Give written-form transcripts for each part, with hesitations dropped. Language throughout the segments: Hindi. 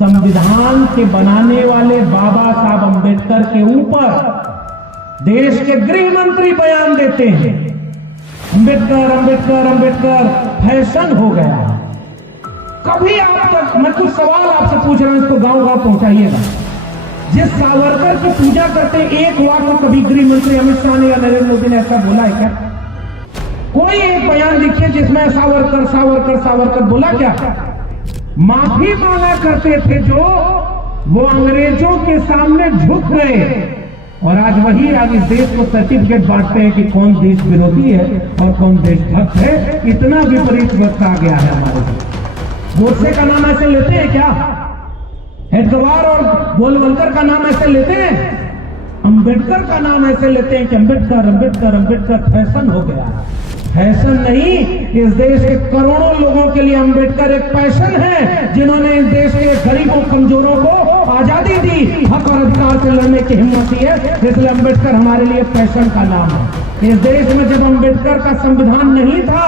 संविधान के बनाने वाले बाबा साहब अंबेडकर के ऊपर देश के गृह मंत्री बयान देते हैं। अंबेडकर अंबेडकर अंबेडकर फैशन हो गया। कभी आप तक मैं कुछ सवाल आपसे पूछ रहा हूं, इसको गांव गांव पहुंचाइएगा। जिस सावरकर की पूजा करते एक वाक्य कभी गृह मंत्री अमित शाह ने या नरेंद्र मोदी ने ऐसा बोला है क्या? कोई एक बयान लिखिए जिसमें सावरकर सावरकर सावरकर बोला क्या? माफी मांगा करते थे जो, वो अंग्रेजों के सामने झुक गए और आज वही आज इस देश को सर्टिफिकेट बांटते हैं कि कौन देश विरोधी है और कौन देशभक्त है। इतना विपरीत वक्त आ गया है हमारे देश। गोडसे का नाम ऐसे लेते हैं क्या? एडगवार और गोलवलकर का नाम ऐसे लेते हैं? अंबेडकर का नाम ऐसे लेते हैं कि अंबेडकर अंबेडकर अंबेडकर फैशन हो गया। फैशन नहीं, इस देश के करोड़ों लोगों के लिए अंबेडकर एक पैशन है, जिन्होंने इस देश के गरीबों कमजोरों को आजादी दी, हक और अधिकार से लड़ने की हिम्मत दी है। इसलिए अंबेडकर हमारे लिए पैशन का नाम है। इस देश में जब अंबेडकर का संविधान नहीं था,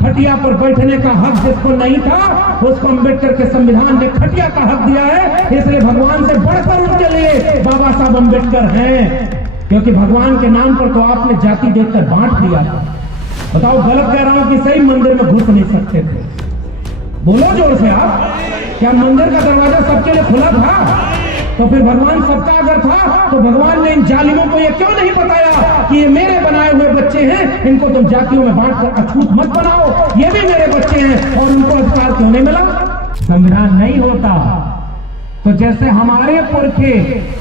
खटिया पर बैठने का हक जिसको नहीं था, उसको अंबेडकर के संविधान ने खटिया का हक दिया है। इसलिए भगवान से बढ़कर उनके लिए बाबा साहब अंबेडकर हैं, क्योंकि भगवान के नाम पर तो आपने जाति देकर बांट दिया था। बताओ गलत कह रहा हूं कि सही? मंदिर में घुस नहीं सकते थे। बोलो जोर से आप, क्या मंदिर का दरवाजा सबके लिए खुला था? तो फिर भगवान सबका अगर था तो भगवान ने इन जालिमों को ये क्यों नहीं बताया कि ये मेरे बनाए हुए बच्चे हैं, इनको तुम जातियों में बांटकर अछूत मत बनाओ, ये भी मेरे बच्चे हैं और उनको अधिकार क्यों नहीं मिला? संविधान नहीं होता तो जैसे हमारे पुरखे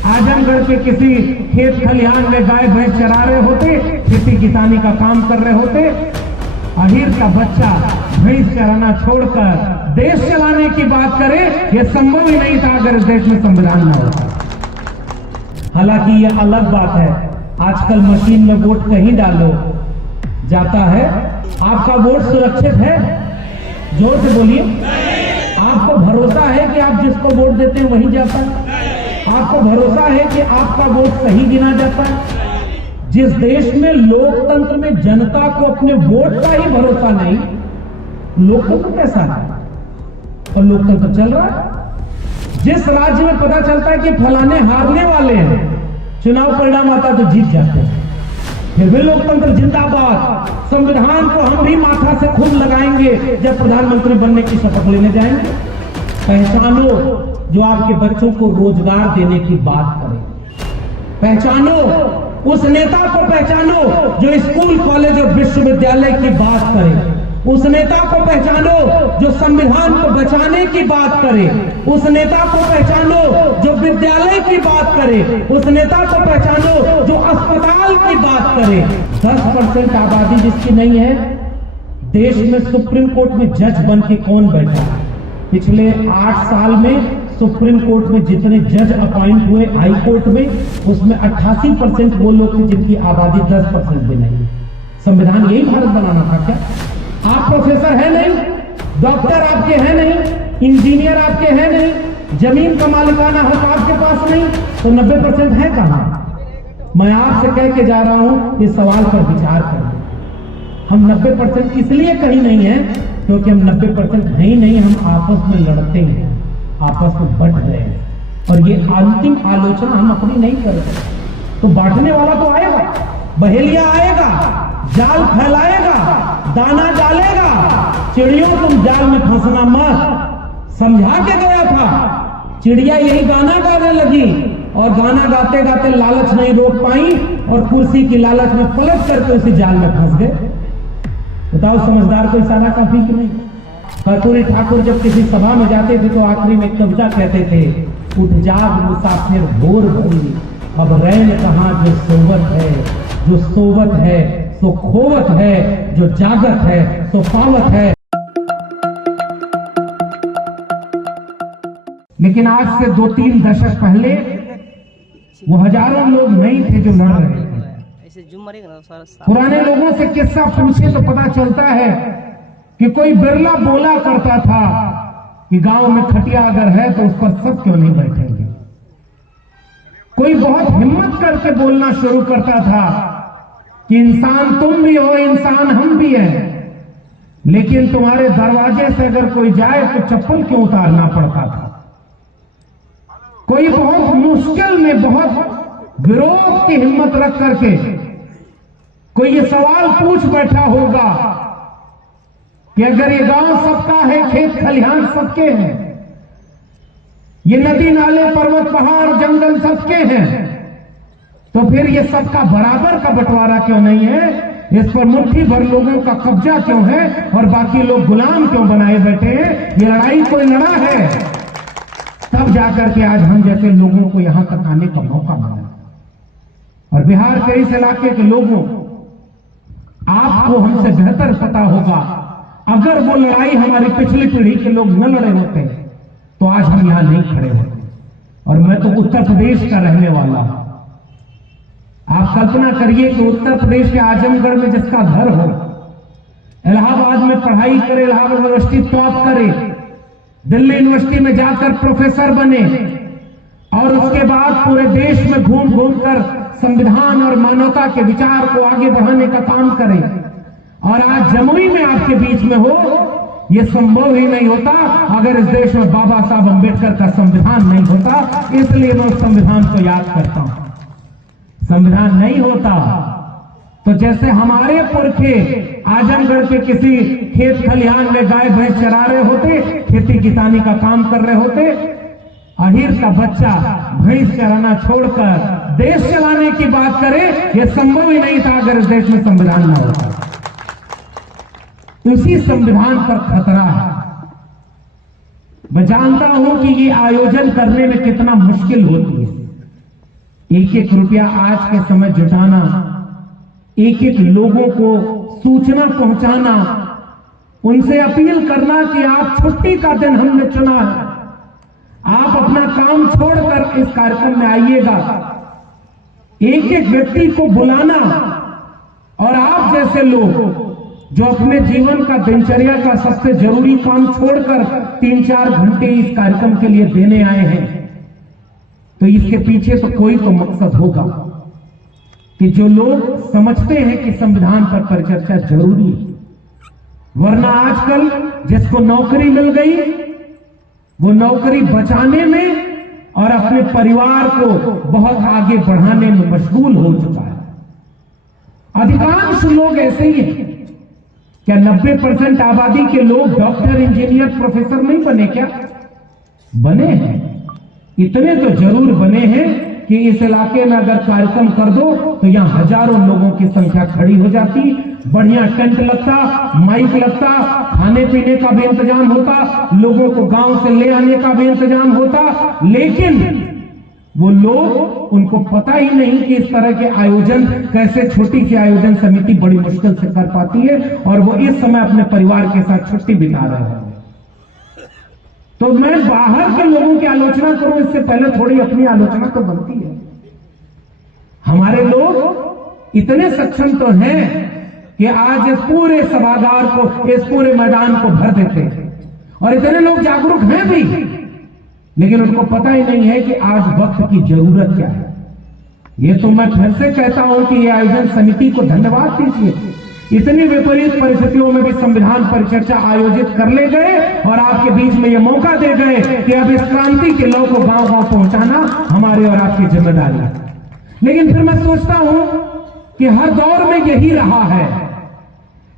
आजमगढ़ के किसी खेत खलिहान में गाय भैंस चरा रहे होते, खेती किसानी का काम कर रहे होते, अहीर का बच्चा भैंस चराना छोड़कर देश चलाने की बात करे, यह संभव ही नहीं था अगर इस देश में संविधान न होता। हालांकि यह अलग बात है, आजकल मशीन में वोट कहीं डालो जाता है। आपका वोट सुरक्षित है? जोर से बोलिए। आपको भरोसा है कि आप जिसको वोट देते हैं वही जाता है? आपको भरोसा है कि आपका वोट सही गिना जाता है? जिस देश में लोकतंत्र में जनता को अपने वोट का ही भरोसा नहीं, लोकतंत्र कैसा है? और लोकतंत्र चल रहा है। जिस राज्य में पता चलता है कि फलाने हारने वाले हैं, चुनाव परिणाम आता तो जीत जाते हैं, फिर भी लोकतंत्र जिंदाबाद। संविधान को हम भी माथा से खूब लगाएंगे जब प्रधानमंत्री बनने की शपथ लेने जाएंगे। पहचानो जो आपके बच्चों को रोजगार देने की बात करे। पहचानो उस नेता को, पहचानो जो स्कूल कॉलेज और विश्वविद्यालय की बात करे। उस नेता को पहचानो जो संविधान को बचाने की बात करे। उस नेता को पहचानो जो विद्यालय की बात करे। उस नेता को पहचानो जो अस्पताल की बात करे। 10% आबादी जिसकी नहीं है, देश में सुप्रीम कोर्ट में जज बन के कौन बैठा? पिछले 8 साल में सुप्रीम कोर्ट में जितने जज अपॉइंट हुए हाई कोर्ट में, उसमें 88% वो लोग थे जिनकी आबादी 10% भी नहीं। संविधान यही भारत बनाना था क्या? आप प्रोफेसर है नहीं, डॉक्टर आपके हैं नहीं, इंजीनियर आपके हैं नहीं, जमीन का मालिकाना हक आपके पास नहीं, तो 90% है कहां? मैं आपसे कह के जा रहा हूं इस सवाल पर विचार करें। हम 90% इसलिए कहीं नहीं है क्योंकि हम 90% है ही नहीं, हम आपस में लड़ते हैं, आपस में बंट रहे हैं, और ये अंतिम आलोचना हम अपनी नहीं कर रहे। तो बांटने वाला तो आएगा, बहेलिया आएगा, जाल फैलाएगा, दाना डालेगा। चिड़ियों तुम जाल में फंसना मत, समझा के गया था। चिड़िया यही गाना गाने लगी और गाना गाते गाते लालच नहीं रोक पाई और कुर्सी की लालच में पलट करके उसी जाल में फंस गए। बताओ समझदार को इशारा काफी कि नहीं? कर्पूरी ठाकुर जब किसी सभा में जाते थे तो आखिरी में कविता कहते थे, उठ जाग मुसाफिर भोर भरी, अब रैन कहां जो सोवत है, जो सोवत है सो खोवत है, जो जागत है सो पावत है। लेकिन आज से 2-3 दशक पहले वो हजारों लोग नहीं थे जो लड़ रहे थे। पुराने लोगों से किस्सा पूछे तो पता चलता है कि कोई बिरला बोला करता था कि गांव में खटिया अगर है तो उस पर सब क्यों नहीं बैठेंगे। कोई बहुत हिम्मत करके बोलना शुरू करता था कि इंसान तुम भी हो, इंसान हम भी हैं, लेकिन तुम्हारे दरवाजे से अगर कोई जाए तो चप्पल क्यों उतारना पड़ता था। कोई बहुत मुश्किल में बहुत विरोध की हिम्मत रख करके कोई ये सवाल पूछ बैठा होगा कि अगर ये गांव सबका है, खेत खलिहान सबके हैं, ये नदी नाले पर्वत पहाड़ जंगल सबके हैं, तो फिर ये सबका बराबर का बंटवारा क्यों नहीं है? इस पर मुट्ठी भर लोगों का कब्जा क्यों है और बाकी लोग गुलाम क्यों बनाए बैठे हैं? ये लड़ाई कोई लड़ा है, तब जाकर के आज हम जैसे लोगों को यहां तक आने का मौका मिला। और बिहार के इस इलाके के लोगों, आपको हमसे बेहतर पता होगा, अगर वो लड़ाई हमारी पिछली पीढ़ी के लोग न लड़े होते तो आज हम यहां नहीं खड़े होते। और मैं तो उत्तर प्रदेश का रहने वाला हूं। आप कल्पना करिए कि उत्तर प्रदेश के आजमगढ़ में जिसका घर हो, इलाहाबाद में पढ़ाई करे, इलाहाबाद यूनिवर्सिटी टॉप करे, दिल्ली यूनिवर्सिटी में जाकर प्रोफेसर बने और उसके बाद पूरे देश में घूम घूम कर संविधान और मानवता के विचार को आगे बढ़ाने का काम करे, और आज जमुई में आपके बीच में हो, यह संभव ही नहीं होता अगर इस देश में बाबा साहब अम्बेडकर का संविधान नहीं होता। इसलिए मैं उस संविधान को याद करता हूं। संविधान नहीं होता तो जैसे हमारे पुरखे आजमगढ़ के किसी खेत खलिहान में गाय भैंस चरा रहे होते, खेती किसानी का काम कर रहे होते, अहीर का बच्चा भैंस चराना छोड़कर देश चलाने की बात करे, यह संभव ही नहीं था अगर इस देश में संविधान न होता। उसी संविधान पर खतरा है। मैं जानता हूं कि ये आयोजन करने में कितना मुश्किल होती है। एक एक रुपया आज के समय जुटाना, एक एक लोगों को सूचना पहुंचाना, उनसे अपील करना कि आप छुट्टी का दिन हमने चुना है, आप अपना काम छोड़कर इस कार्यक्रम में आइएगा, एक एक व्यक्ति को बुलाना, और आप जैसे लोग जो अपने जीवन का दिनचर्या का सबसे जरूरी काम छोड़कर 3-4 घंटे इस कार्यक्रम के लिए देने आए हैं, तो इसके पीछे तो कोई तो मकसद होगा कि जो लोग समझते हैं कि संविधान पर परिचर्चा जरूरी है। वरना आजकल जिसको नौकरी मिल गई वो नौकरी बचाने में और अपने परिवार को बहुत आगे बढ़ाने में मशगूल हो चुका है। अधिकांश लोग ऐसे ही हैं। क्या 90% आबादी के लोग डॉक्टर, इंजीनियर, प्रोफेसर नहीं बने? क्या बने हैं? इतने तो जरूर बने हैं कि इस इलाके में अगर कार्यक्रम कर दो तो यहां हजारों लोगों की संख्या खड़ी हो जाती, बढ़िया टेंट लगता, माइक लगता, खाने पीने का भी इंतजाम होता, लोगों को गांव से ले आने का भी इंतजाम होता। लेकिन वो लोग, उनको पता ही नहीं कि इस तरह के आयोजन कैसे छोटी सी आयोजन समिति बड़ी मुश्किल से कर पाती है, और वो इस समय अपने परिवार के साथ छुट्टी बिता रहे हैं। तो मैं बाहर के लोगों की आलोचना करूं इससे पहले थोड़ी अपनी आलोचना तो बनती है। हमारे लोग इतने सक्षम तो हैं कि आज इस पूरे सभागार को, इस पूरे मैदान को भर देते हैं, और इतने लोग जागरूक हैं भी, लेकिन उनको पता ही नहीं है कि आज वक्त की जरूरत क्या है। ये तो मैं फिर से कहता हूं कि ये आयोजन समिति को धन्यवाद दीजिए। इतनी विपरीत परिस्थितियों में भी संविधान परिचर्चा आयोजित कर ले गए और आपके बीच में ये मौका दे गए कि अब इस क्रांति के लौ को गांव गांव पहुंचाना हमारी और आपकी जिम्मेदारी है। लेकिन फिर मैं सोचता हूं कि हर दौर में यही रहा है।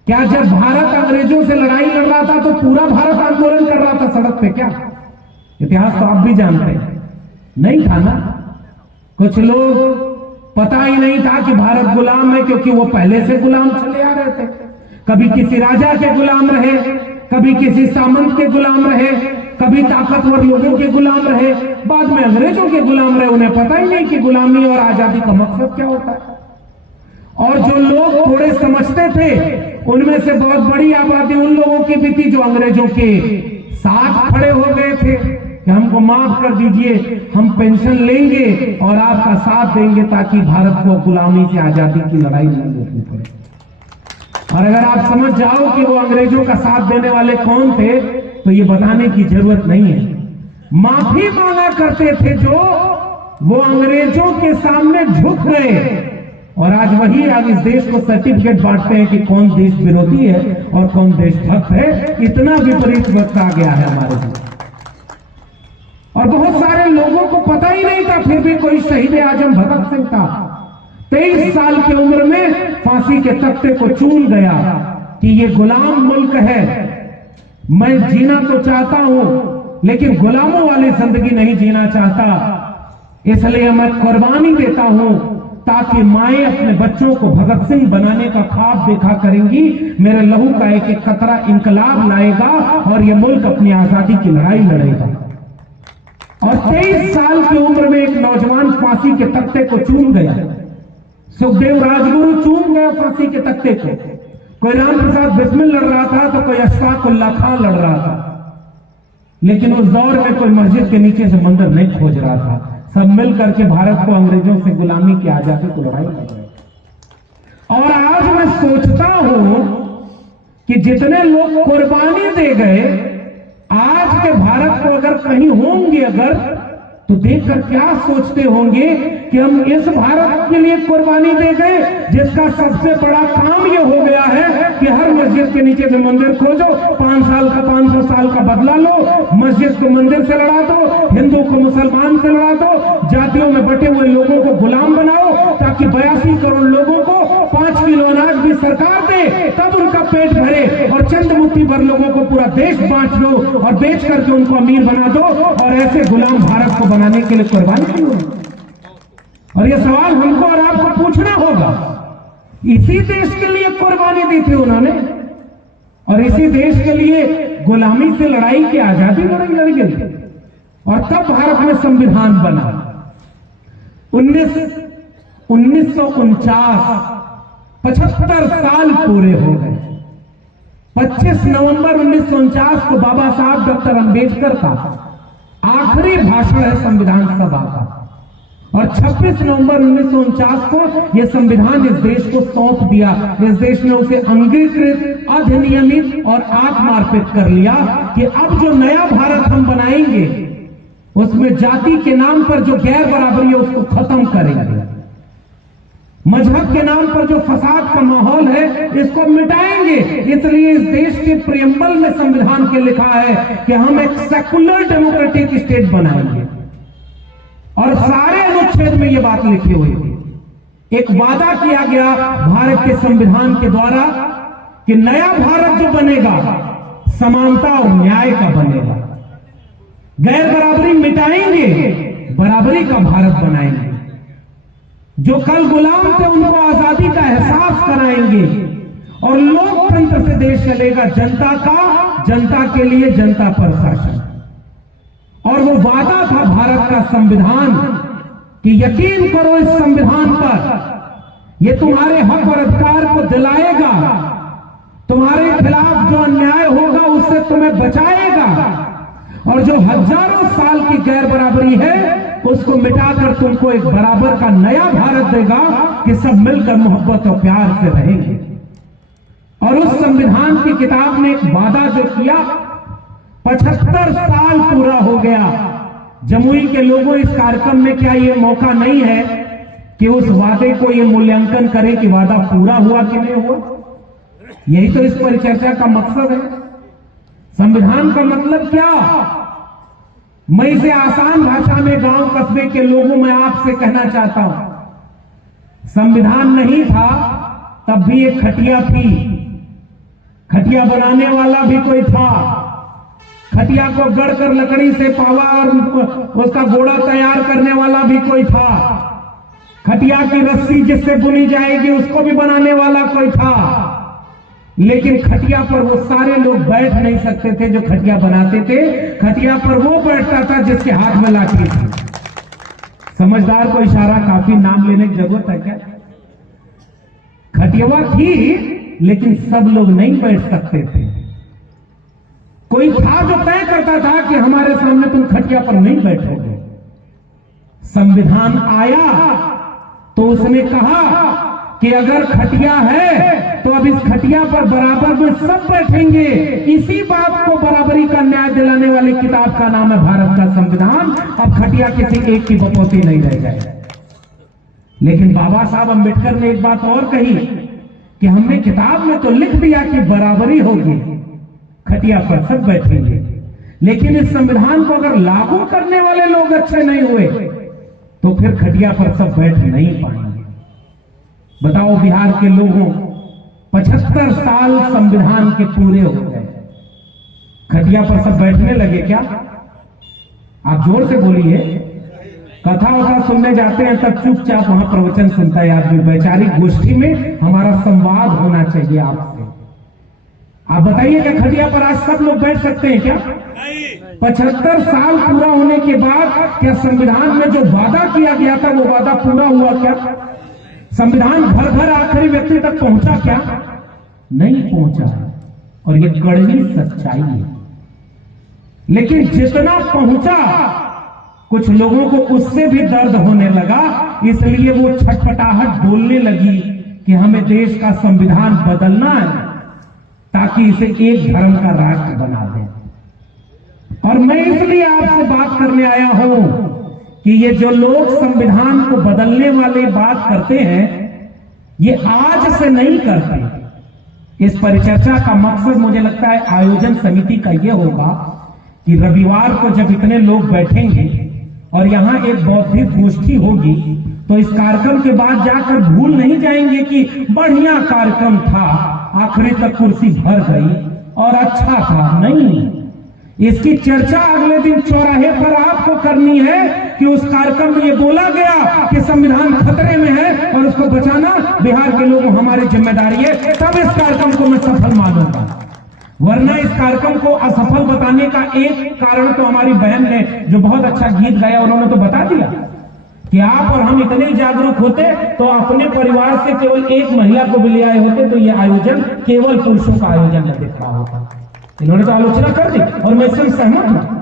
क्या जब भारत अंग्रेजों से लड़ाई लड़ रहा था तो पूरा भारत आंदोलन कर रहा था सड़क पे? क्या इतिहास तो आप भी जानते हैं, नहीं था ना। कुछ लोग पता ही नहीं था कि भारत गुलाम है, क्योंकि वो पहले से गुलाम चले आ रहे थे। कभी किसी राजा के गुलाम रहे, कभी किसी सामंत के गुलाम रहे, कभी ताकतवर लोगों के गुलाम रहे, बाद में अंग्रेजों के गुलाम रहे। उन्हें पता ही नहीं कि गुलामी और आजादी का मकसद क्या होता है। और जो लोग थोड़े समझते थे, उनमें से बहुत बड़ी आबादी उन लोगों की भी थी जो अंग्रेजों के साथ खड़े हो गए थे कि हमको माफ कर दीजिए, हम पेंशन लेंगे और आपका साथ देंगे ताकि भारत को गुलामी से आजादी की लड़ाई नहीं लड़नी पड़े। और अगर आप समझ जाओ कि वो अंग्रेजों का साथ देने वाले कौन थे, तो ये बताने की जरूरत नहीं है। माफी मांगा करते थे जो, वो अंग्रेजों के सामने झुक गए, और आज वही आज इस देश को सर्टिफिकेट बांटते हैं कि कौन देश विरोधी है और कौन देशभक्त है। इतना विपरीत वक्त आ गया है हमारे लिए, और बहुत सारे लोगों को पता था, फिर भी कोई शहीद आजम भगत सिंह था। 23 साल की उम्र में फांसी के तख्ते को चूम गया कि ये गुलाम मुल्क है, मैं जीना तो चाहता हूं लेकिन गुलामों वाली जिंदगी नहीं जीना चाहता, इसलिए मैं कुर्बानी देता हूं ताकि माएं अपने बच्चों को भगत सिंह बनाने का ख्वाब देखा करेंगी। मेरे लहू का एक एक कतरा इंकलाब लाएगा और यह मुल्क अपनी आजादी की लड़ाई लड़ेगा। और 23 साल की उम्र में एक नौजवान फांसी के तख्ते को चूम गया। सुखदेव राजगुरु चूम गया फांसी के तख्ते को। कोई राम प्रसाद बिस्मिल लड़ रहा था तो कोई अशफाक उल्लाह खान लड़ रहा था, लेकिन उस दौर में कोई मस्जिद के नीचे से मंदिर नहीं खोज रहा था। सब मिल करके भारत को अंग्रेजों से गुलामी की आजादी को लड़ाई लड़ रहे। और आज मैं सोचता हूं कि जितने लोग कुर्बानी दे गए, आज के भारत को अगर कहीं होंगे अगर, तो देखकर क्या सोचते होंगे कि हम इस भारत के लिए कुर्बानी दे गए जिसका सबसे बड़ा काम यह हो गया है कि हर मस्जिद के नीचे से मंदिर खोजो, 5 साल का 500 साल का बदला लो, मस्जिद को मंदिर से लड़ा दो, हिंदू को मुसलमान से लड़ा दो, जातियों में बटे हुए लोगों को गुलाम बनाओ ताकि 82 करोड़ लोगों को 5 किलो अनाज भी सरकार दे, तब उनका पेट भरे, और चंद मुट्ठी भर लोगों को पूरा देश बांट दो और बेच करके उनको अमीर बना दो, और ऐसे गुलाम भारत को बनाने के लिए कुर्बानी क्यों? और यह सवाल हमको और आपको पूछना होगा। इसी देश के लिए कुर्बानी दी थी उन्होंने, और इसी देश के लिए गुलामी से लड़ाई की आजादी लड़ी गई, और तब भारत में संविधान बना। 1949 75 साल पूरे हो गए। 25 नवंबर 1949 को बाबा साहब डॉक्टर अंबेडकर का आखिरी भाषण है संविधान सभा का, और 26 नवंबर 1949 को यह संविधान इस देश को सौंप दिया। इस देश ने उसे अंगीकृत, अधिनियमित और आत्मार्पित कर लिया कि अब जो नया भारत हम बनाएंगे उसमें जाति के नाम पर जो गैर बराबरी है उसको खत्म करेंगे, मजहब के नाम पर जो फसाद का माहौल है इसको मिटाएंगे। इसलिए इस देश के प्रियम्बल में संविधान के लिखा है कि हम एक सेकुलर डेमोक्रेटिक स्टेट बनाएंगे, और सारे अनुच्छेद में यह बात लिखी हुई थी। एक वादा किया गया भारत के संविधान के द्वारा कि नया भारत जो बनेगा समानता और न्याय का बनेगा, गैर बराबरी मिटाएंगे, बराबरी का भारत बनाएंगे, जो कल गुलाम थे उनको आजादी का एहसास कराएंगे, और लोकतंत्र से देश चलेगा, जनता का, जनता के लिए, जनता पर शासन। और वो वादा था भारत का संविधान कि यकीन करो इस संविधान पर, ये तुम्हारे हक और अधिकार को दिलाएगा, तुम्हारे खिलाफ जो अन्याय होगा उससे तुम्हें बचाएगा, और जो हजारों साल की गैर बराबरी है उसको मिटाकर तुमको एक बराबर का नया भारत देगा कि सब मिलकर मोहब्बत और प्यार से रहेंगे। और उस संविधान की किताब ने एक वादा जो किया, 75 साल पूरा हो गया। जमुई के लोगों, इस कार्यक्रम में क्या ये मौका नहीं है कि उस वादे को ये मूल्यांकन करें कि वादा पूरा हुआ कि नहीं हुआ? यही तो इस परिचर्चा का मकसद है। संविधान का मतलब क्या? मैं इसे आसान भाषा में गांव कस्बे के लोगों में आपसे कहना चाहता हूं। संविधान नहीं था तब भी एक खटिया थी, खटिया बनाने वाला भी कोई था, खटिया को गढ़कर लकड़ी से पावा और उसका घोड़ा तैयार करने वाला भी कोई था, खटिया की रस्सी जिससे बुनी जाएगी उसको भी बनाने वाला कोई था, लेकिन खटिया पर वो सारे लोग बैठ नहीं सकते थे जो खटिया बनाते थे। खटिया पर वो बैठता था जिसके हाथ में लाठी थी। समझदार को इशारा काफी, नाम लेने की जरूरत है क्या? खटिया थी लेकिन सब लोग नहीं बैठ सकते थे। कोई था जो तय करता था कि हमारे सामने तुम खटिया पर नहीं बैठोगे। संविधान आया तो उसने कहा कि अगर खटिया है तो अब इस खटिया पर बराबर में सब बैठेंगे। इसी बात को बराबरी का न्याय दिलाने वाली किताब का नाम है भारत का संविधान। अब खटिया किसी एक की बपौती नहीं रह जाए। लेकिन बाबा साहब अंबेडकर ने एक बात और कही कि हमने किताब में तो लिख दिया कि बराबरी होगी, खटिया पर सब बैठेंगे, लेकिन इस संविधान को अगर लागू करने वाले लोग अच्छे नहीं हुए तो फिर खटिया पर सब बैठ नहीं पाएंगे। बताओ, बिहार के लोगों 75 साल संविधान के पूरे हो गए, खटिया पर सब बैठने लगे क्या? आप जोर से बोलिए। कथा वथा सुनने जाते हैं तब चुपचाप वहां प्रवचन सुनता है आदमी। वैचारिक गोष्ठी में हमारा संवाद होना चाहिए आपसे। आप बताइए क्या खटिया पर आज सब लोग बैठ सकते हैं क्या? 75 साल पूरा होने के बाद क्या संविधान में जो वादा किया गया था वो वादा पूरा हुआ क्या? संविधान घर घर आखिरी व्यक्ति तक पहुंचा क्या? नहीं पहुंचा। और ये कड़वी सच्चाई है। लेकिन जितना पहुंचा, कुछ लोगों को उससे भी दर्द होने लगा, इसलिए वो छटपटाहट बोलने लगी कि हमें देश का संविधान बदलना है ताकि इसे एक धर्म का राष्ट्र बना दें। और मैं इसलिए आपसे बात करने आया हूं कि ये जो लोग संविधान को बदलने वाले बात करते हैं, ये आज से नहीं करते। इस परिचर्चा का मकसद मुझे लगता है आयोजन समिति का यह होगा कि रविवार को जब इतने लोग बैठेंगे और यहां एक बौद्धिक गोष्ठी होगी, तो इस कार्यक्रम के बाद जाकर भूल नहीं जाएंगे कि बढ़िया कार्यक्रम था, आखिरी तक कुर्सी भर गई और अच्छा था। नहीं, इसकी चर्चा अगले दिन चौराहे पर आपको करनी है कि उस कार्यक्रम में ये बोला गया कि संविधान खतरे में है और उसको बचाना बिहार के लोगों हमारी जिम्मेदारी है। तब इस कार्यक्रम को मैं सफल मानूंगा। वरना इस कार्यक्रम को असफल बताने का एक कारण तो हमारी बहन ने जो बहुत अच्छा गीत गाया उन्होंने तो बता दिया कि आप और हम इतने जागरूक होते तो अपने परिवार से केवल एक महिला को भी ले आए होते तो ये आयोजन केवल पुरुषों का आयोजन न दिख रहा होता। इन्होंने तो आलोचना कर दी और मैं इससे सहमत हूं।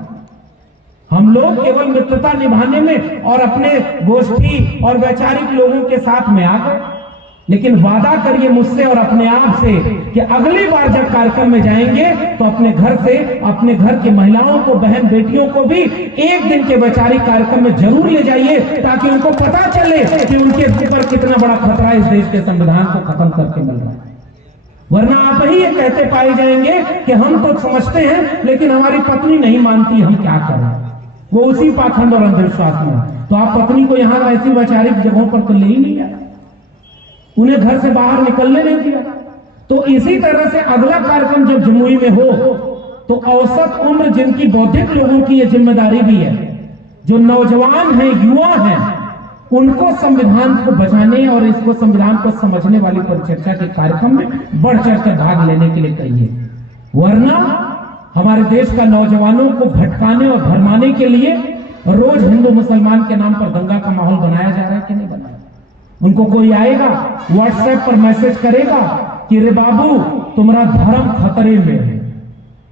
हम लोग केवल मित्रता निभाने में और अपने गोष्ठी और वैचारिक लोगों के साथ में आ गए, लेकिन वादा करिए मुझसे और अपने आप से कि अगली बार जब कार्यक्रम में जाएंगे तो अपने घर से अपने घर की महिलाओं को, बहन बेटियों को भी एक दिन के वैचारिक कार्यक्रम में जरूर ले जाइए ताकि उनको पता चले कि उनके ऊपर कितना बड़ा खतरा इस देश के संविधान को खत्म करके मिल रहा है। वरना आप ही ये कहते पाए जाएंगे कि हम तो समझते हैं लेकिन हमारी पत्नी नहीं मानती, हम क्या करें। वो उसी पाखंड और अंधविश्वास में। तो आप पत्नी को यहां ऐसी वैचारिक जगहों पर तो ले ही नहीं आए, उन्हें घर से बाहर निकलने नहीं दिया। तो इसी तरह से अगला कार्यक्रम जब जमुई में हो तो औसत उम्र जिनकी बौद्धिक लोगों की यह जिम्मेदारी भी है, जो नौजवान हैं, युवा हैं, उनको संविधान को बचाने और इसको संविधान को समझने वाली परिचर्चा के कार्यक्रम में बढ़ चढ़कर भाग लेने के लिए कहिए। वरना हमारे देश का नौजवानों को भटकाने और भरमाने के लिए रोज हिंदू मुसलमान के नाम पर दंगा का माहौल बनाया जा रहा है कि नहीं बनाया। उनको कोई आएगा व्हाट्सएप पर मैसेज करेगा कि रे बाबू तुम्हारा धर्म खतरे में है,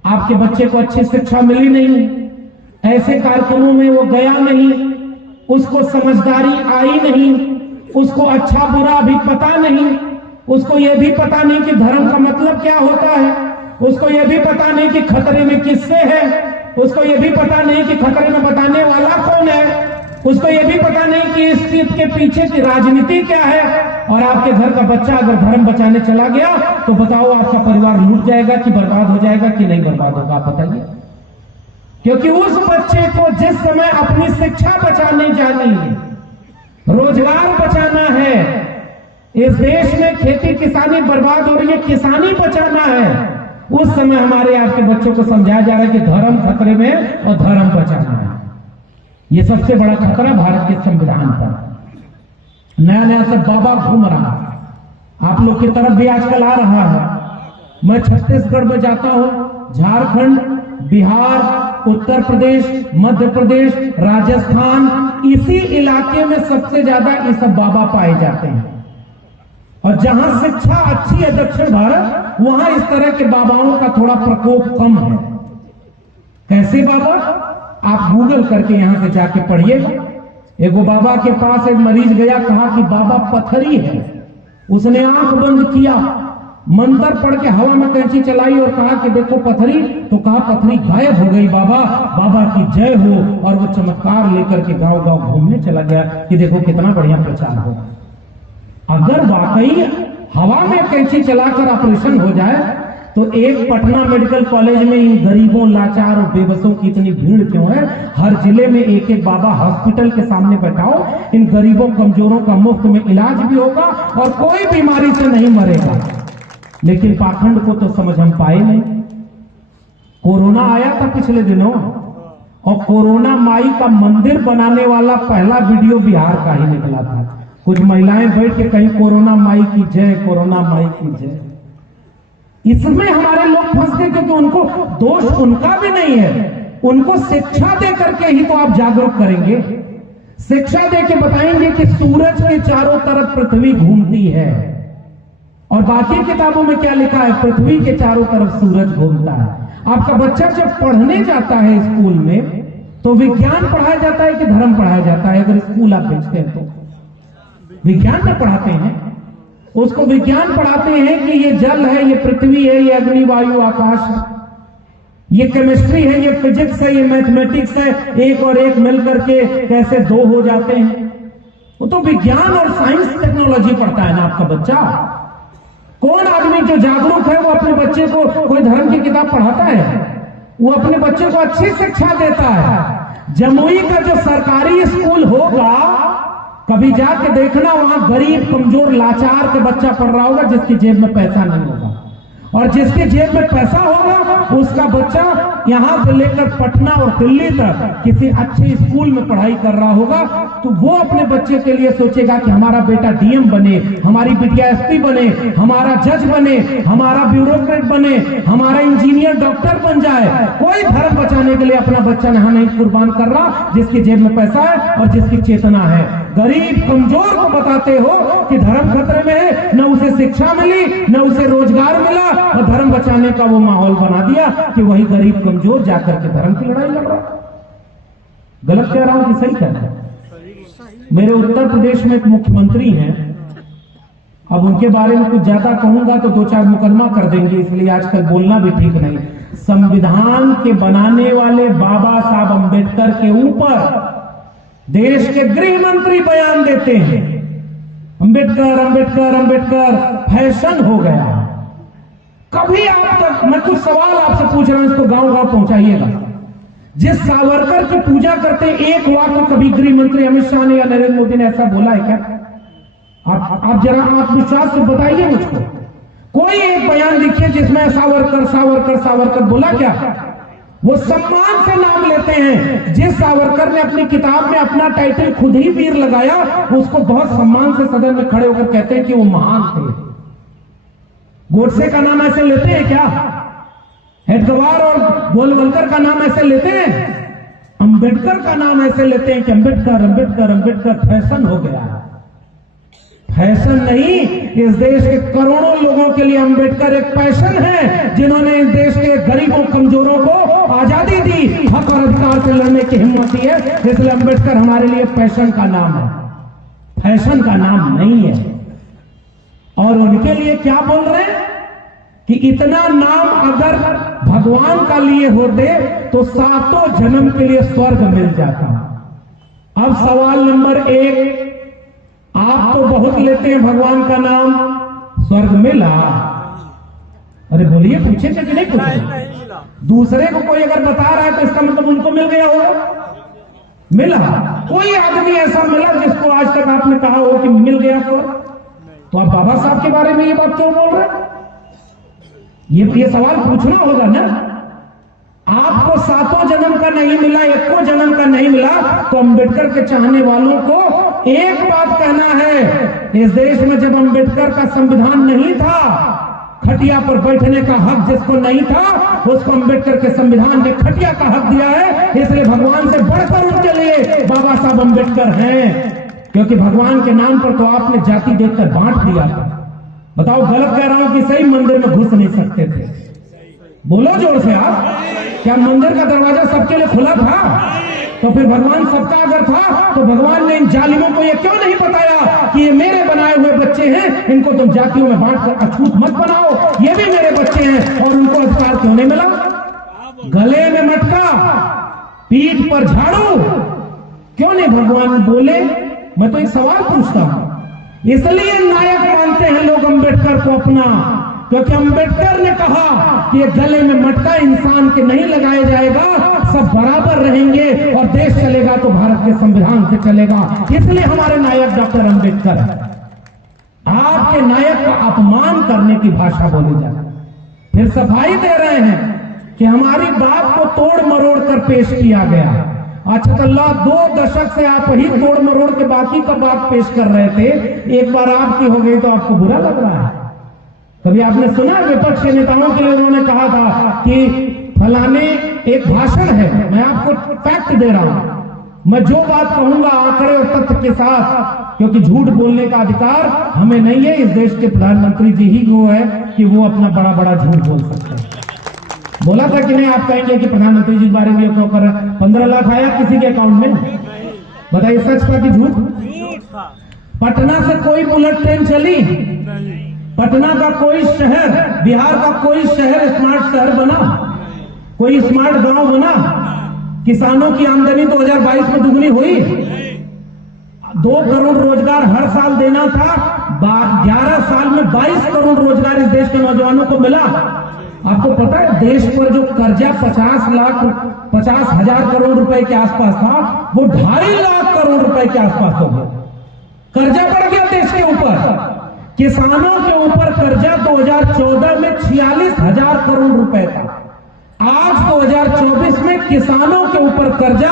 आपके बच्चे को अच्छी शिक्षा मिली नहीं, ऐसे कार्यक्रमों में वो गया नहीं, उसको समझदारी आई नहीं, उसको अच्छा बुरा भी पता नहीं, उसको यह भी पता नहीं कि धर्म का मतलब क्या होता है, उसको यह भी पता नहीं कि खतरे में किससे है, उसको यह भी पता नहीं कि खतरे में बताने वाला कौन है, उसको यह भी पता नहीं कि इस चीज के पीछे की राजनीति क्या है। और आपके घर का बच्चा अगर धर्म बचाने चला गया तो बताओ आपका परिवार लूट जाएगा कि बर्बाद हो जाएगा कि नहीं बर्बाद होगा, आप बताइए। क्योंकि उस बच्चे को जिस समय अपनी शिक्षा बचाने जानी है, रोजगार बचाना है, इस देश में खेती किसानी बर्बाद हो रही है, किसानी बचाना है, उस समय हमारे आपके बच्चों को समझाया जा रहा है कि धर्म खतरे में और धर्म बचाना है। ये सबसे बड़ा खतरा भारत के संविधान पर। नया नया सब बाबा घूम रहा है, आप लोग की तरफ भी आजकल आ रहा है। मैं छत्तीसगढ़ में जाता हूं, झारखंड, बिहार, उत्तर प्रदेश, मध्य प्रदेश, राजस्थान, इसी इलाके में सबसे ज्यादा ये सब बाबा पाए जाते हैं। और जहां शिक्षा अच्छी है दक्षिण भारत, वहां इस तरह के बाबाओं का थोड़ा प्रकोप कम है। कैसे बाबा? आप गूगल करके यहां से जाके पढ़िएगा। एगो बाबा के पास एक मरीज गया, कहा कि बाबा पथरी है। उसने आंख बंद किया, मंत्र पढ़ के हवा में कैंची चलाई और कहा कि देखो पथरी, तो कहा पथरी गायब हो गई बाबा, बाबा की जय हो। और वो चमत्कार लेकर के गांव गांव घूमने चला गया कि देखो कितना बढ़िया प्रचार होगा। अगर वाकई हवा में कैंची चलाकर ऑपरेशन हो जाए तो एक पटना मेडिकल कॉलेज में इन गरीबों, लाचार और बेबसों की इतनी भीड़ क्यों है? हर जिले में एक एक बाबा हॉस्पिटल के सामने बैठाओ, इन गरीबों कमजोरों का मुफ्त में इलाज भी होगा और कोई बीमारी से नहीं मरेगा। लेकिन पाखंड को तो समझ हम पाए नहीं। कोरोना आया था पिछले दिनों, और कोरोना माई का मंदिर बनाने वाला पहला वीडियो बिहार का ही निकला था। कुछ महिलाएं बैठ के कहीं कोरोना माई की जय, कोरोना माई की जय। इसमें हमारे लोग फंस गए क्योंकि उनको दोष उनका भी नहीं है। उनको शिक्षा दे करके ही तो आप जागरूक करेंगे। शिक्षा दे के बताएंगे कि सूरज के चारों तरफ पृथ्वी घूमती है, और बाकी किताबों में क्या लिखा है? पृथ्वी के चारों तरफ सूरज घूमता है। आपका बच्चा जब पढ़ने जाता है स्कूल में, तो विज्ञान पढ़ाया जाता है कि धर्म पढ़ाया जाता है? अगर स्कूल आप भेजते हैं तो विज्ञान में पढ़ाते हैं। उसको विज्ञान पढ़ाते हैं कि ये जल है, ये पृथ्वी है, ये अग्नि, वायु, आकाश है, ये केमिस्ट्री है, ये फिजिक्स है, ये मैथमेटिक्स है, एक और एक मिलकर के कैसे दो हो जाते हैं। वो तो विज्ञान और साइंस टेक्नोलॉजी पढ़ता है ना आपका बच्चा। कौन आदमी जो जागरूक है वो अपने बच्चे को कोई धर्म की किताब पढ़ाता है? वो अपने बच्चे को अच्छी शिक्षा देता है। जमुई का जो सरकारी स्कूल होगा, कभी जाके देखना, वहां गरीब, कमजोर, लाचार के बच्चा पढ़ रहा होगा जिसकी जेब में पैसा नहीं होगा, और जिसके जेब में पैसा होगा उसका बच्चा यहां से लेकर पटना और दिल्ली तक किसी अच्छे स्कूल में पढ़ाई कर रहा होगा। तो वो अपने बच्चे के लिए सोचेगा कि हमारा बेटा डीएम बने, हमारी बिटिया एसपी बने, हमारा जज बने, हमारा ब्यूरोक्रेट बने, हमारा इंजीनियर, डॉक्टर बन जाए। कोई धर्म बचाने के लिए अपना बच्चा नहीं कुर्बान कर रहा जिसकी जेब में पैसा है और जिसकी चेतना है। गरीब कमजोर को बताते हो कि धर्म खतरे में है, न उसे शिक्षा मिली, न उसे रोजगार मिला, और धर्म बचाने का वो माहौल बना दिया कि वही गरीब कमजोर जाकर के धर्म की लड़ाई लड़ रहा। गलत कह रहा हूं कि सही कह रहा हूं? मेरे उत्तर प्रदेश में एक मुख्यमंत्री हैं, अब उनके बारे में कुछ ज्यादा कहूंगा तो 2-4 मुकदमा कर देंगे, इसलिए आजकल बोलना भी ठीक नहीं। संविधान के बनाने वाले बाबा साहब अंबेडकर के ऊपर देश के गृह मंत्री बयान देते हैं, अंबेडकर अंबेडकर अंबेडकर फैशन हो गया। कभी आप तक, मैं कुछ सवाल आपसे पूछ रहा हूं, इसको गांव-गांव पहुंचाइएगा। जिस सावरकर की पूजा करते एक वाक्य कभी गृह मंत्री अमित शाह ने या नरेंद्र मोदी ने ऐसा बोला है क्या? आप जरा आत्मविश्वास से बताइए मुझको। कोई एक बयान लिखिए जिसमें सावरकर सावरकर सावरकर बोला क्या? वो सम्मान से नाम लेते हैं। जिस सावरकर ने अपनी किताब में अपना टाइटल खुद ही वीर लगाया, उसको बहुत सम्मान से सदन में खड़े होकर कहते हैं कि वो महान थे। गोडसे का नाम ऐसे लेते हैं क्या? हेडगेवार और गोलवलकर का नाम ऐसे लेते हैं? अंबेडकर का नाम ऐसे लेते हैं कि अंबेडकर अंबेडकर अंबेडकर। फैशन हो गया। फैशन नहीं, इस देश के करोड़ों लोगों के लिए अंबेडकर एक पैशन है, जिन्होंने इस देश के गरीबों, कमजोरों को आजादी दी, हक और अधिकार से लड़ने की हिम्मत दी है। इसलिए अंबेडकर हमारे लिए पैशन का नाम है, फैशन का नाम नहीं है। और उनके लिए क्या बोल रहे हैं कि इतना नाम अगर भगवान का लिए होते तो 7 जन्म के लिए स्वर्ग मिल जाता। अब सवाल नंबर 1, आप तो बहुत लेते हैं भगवान का नाम, स्वर्ग मिला? अरे बोलिए, पूछे कि नहीं पूछे? दूसरे को कोई अगर बता रहा है तो इसका मतलब उनको मिल गया होगा। मिला? कोई आदमी ऐसा मिला जिसको आज तक आपने कहा हो कि मिल गया स्वर्ग? तो आप बाबा साहब के बारे में ये बात क्यों बोल रहे हैं? ये सवाल पूछना होगा ना। आपको 7 जन्म का नहीं मिला, 1 जन्म का नहीं मिला, तो अंबेडकर के चाहने वालों को एक बात कहना है, इस देश में जब अंबेडकर का संविधान नहीं था, खटिया पर बैठने का हक जिसको नहीं था, उसको अंबेडकर के संविधान ने खटिया का हक दिया है। इसलिए भगवान से बढ़कर उनके लिए बाबा साहब अंबेडकर हैं, क्योंकि भगवान के नाम पर तो आपने जाति देखकर बांट दिया। बताओ, गलत कह रहा हूं कि सही? मंदिर में घुस नहीं सकते थे? बोलो जोर से आप। क्या मंदिर का दरवाजा सबके लिए खुला था? तो फिर भगवान सबका अगर था तो भगवान ने इन जालिमों को ये क्यों नहीं बताया कि ये मेरे बनाए हुए बच्चे हैं, इनको तुम जातियों में बांटकर अछूत मत बनाओ, ये भी मेरे बच्चे हैं, और उनको अधिकार क्यों नहीं मिला? गले में मटका, पीठ पर झाड़ू, क्यों नहीं भगवान बोले? मैं तो एक सवाल पूछता हूं। इसलिए नायक मानते हैं लोग अंबेडकर को अपना, क्योंकि अंबेडकर ने कहा कि ये गले में मटका इंसान के नहीं लगाया जाएगा, सब बराबर रहेंगे और देश चलेगा तो भारत के संविधान से चलेगा। इसलिए हमारे नायक डॉक्टर अंबेडकर आपके नायक का अपमान करने की भाषा बोली जाती, फिर सफाई दे रहे हैं कि हमारी बात को तोड़ मरोड़ कर पेश किया गया। अच्छा अल्लाह 2 दशक से आप ही तोड़ मरोड़ के बाकी का बात पेश कर रहे थे, एक बार आपकी हो गई तो आपको बुरा लग रहा है। कभी आपने सुना विपक्ष के नेताओं के लिए उन्होंने कहा था कि फलाने एक भाषण है, मैं आपको फैक्ट दे रहा हूं, मैं जो बात कहूंगा आंकड़े और तथ्य के साथ, क्योंकि झूठ बोलने का अधिकार हमें नहीं है, इस देश के प्रधानमंत्री जी ही वो है कि वो अपना बड़ा बड़ा झूठ बोल सकते हैं। बोला था कि नहीं? आप कहेंगे कि प्रधानमंत्री जी के बारे में क्यों कर रहे हैं? 15 लाख आया किसी के अकाउंट में? बताइए सच था कि झूठ? पटना से कोई बुलेट ट्रेन चली? पटना का कोई शहर, बिहार का कोई शहर स्मार्ट शहर बना? कोई स्मार्ट गांव बना? किसानों की आमदनी 2022 में दुगनी हुई? 2 करोड़ रोजगार हर साल देना था, 11 साल में 22 करोड़ रोजगार इस देश के नौजवानों को मिला। आपको पता है देश पर जो कर्जा 50,000 करोड़ रुपए के आसपास था, वो 2.5 लाख करोड़ रुपए के आसपास हो गया। कर्जा बढ़ गया देश के ऊपर। किसानों के ऊपर कर्जा 2014 में 46,000 करोड़ रुपए था। आज 2024 में किसानों के ऊपर कर्जा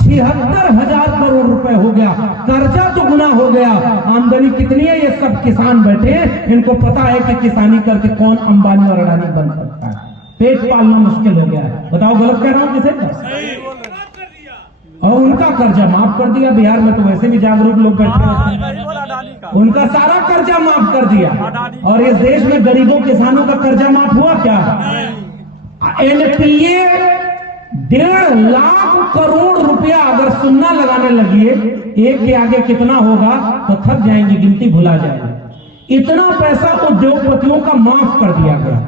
76,000 करोड़ रुपए हो गया। कर्जा तो गुना हो गया। आमदनी कितनी है? ये सब किसान बैठे, इनको पता है कि किसानी करके कौन अंबानी और अडानी बन सकता है। पेट पालना मुश्किल हो गया है। बताओ गलत कह रहा हूं किसे? और उनका कर्जा माफ कर दिया। बिहार में तो वैसे भी जागरूक लोग बैठे हैं, उनका सारा कर्जा माफ कर दिया। और इस देश में गरीबों किसानों का कर्जा माफ हुआ क्या? एनपीए 1.5 लाख करोड़ रुपया अगर सुन्ना लगाने लगिए, एक के आगे कितना होगा तो थक जाएंगे, गिनती भुला जाएगी। इतना पैसा उद्योगपतियों का माफ कर दिया गया।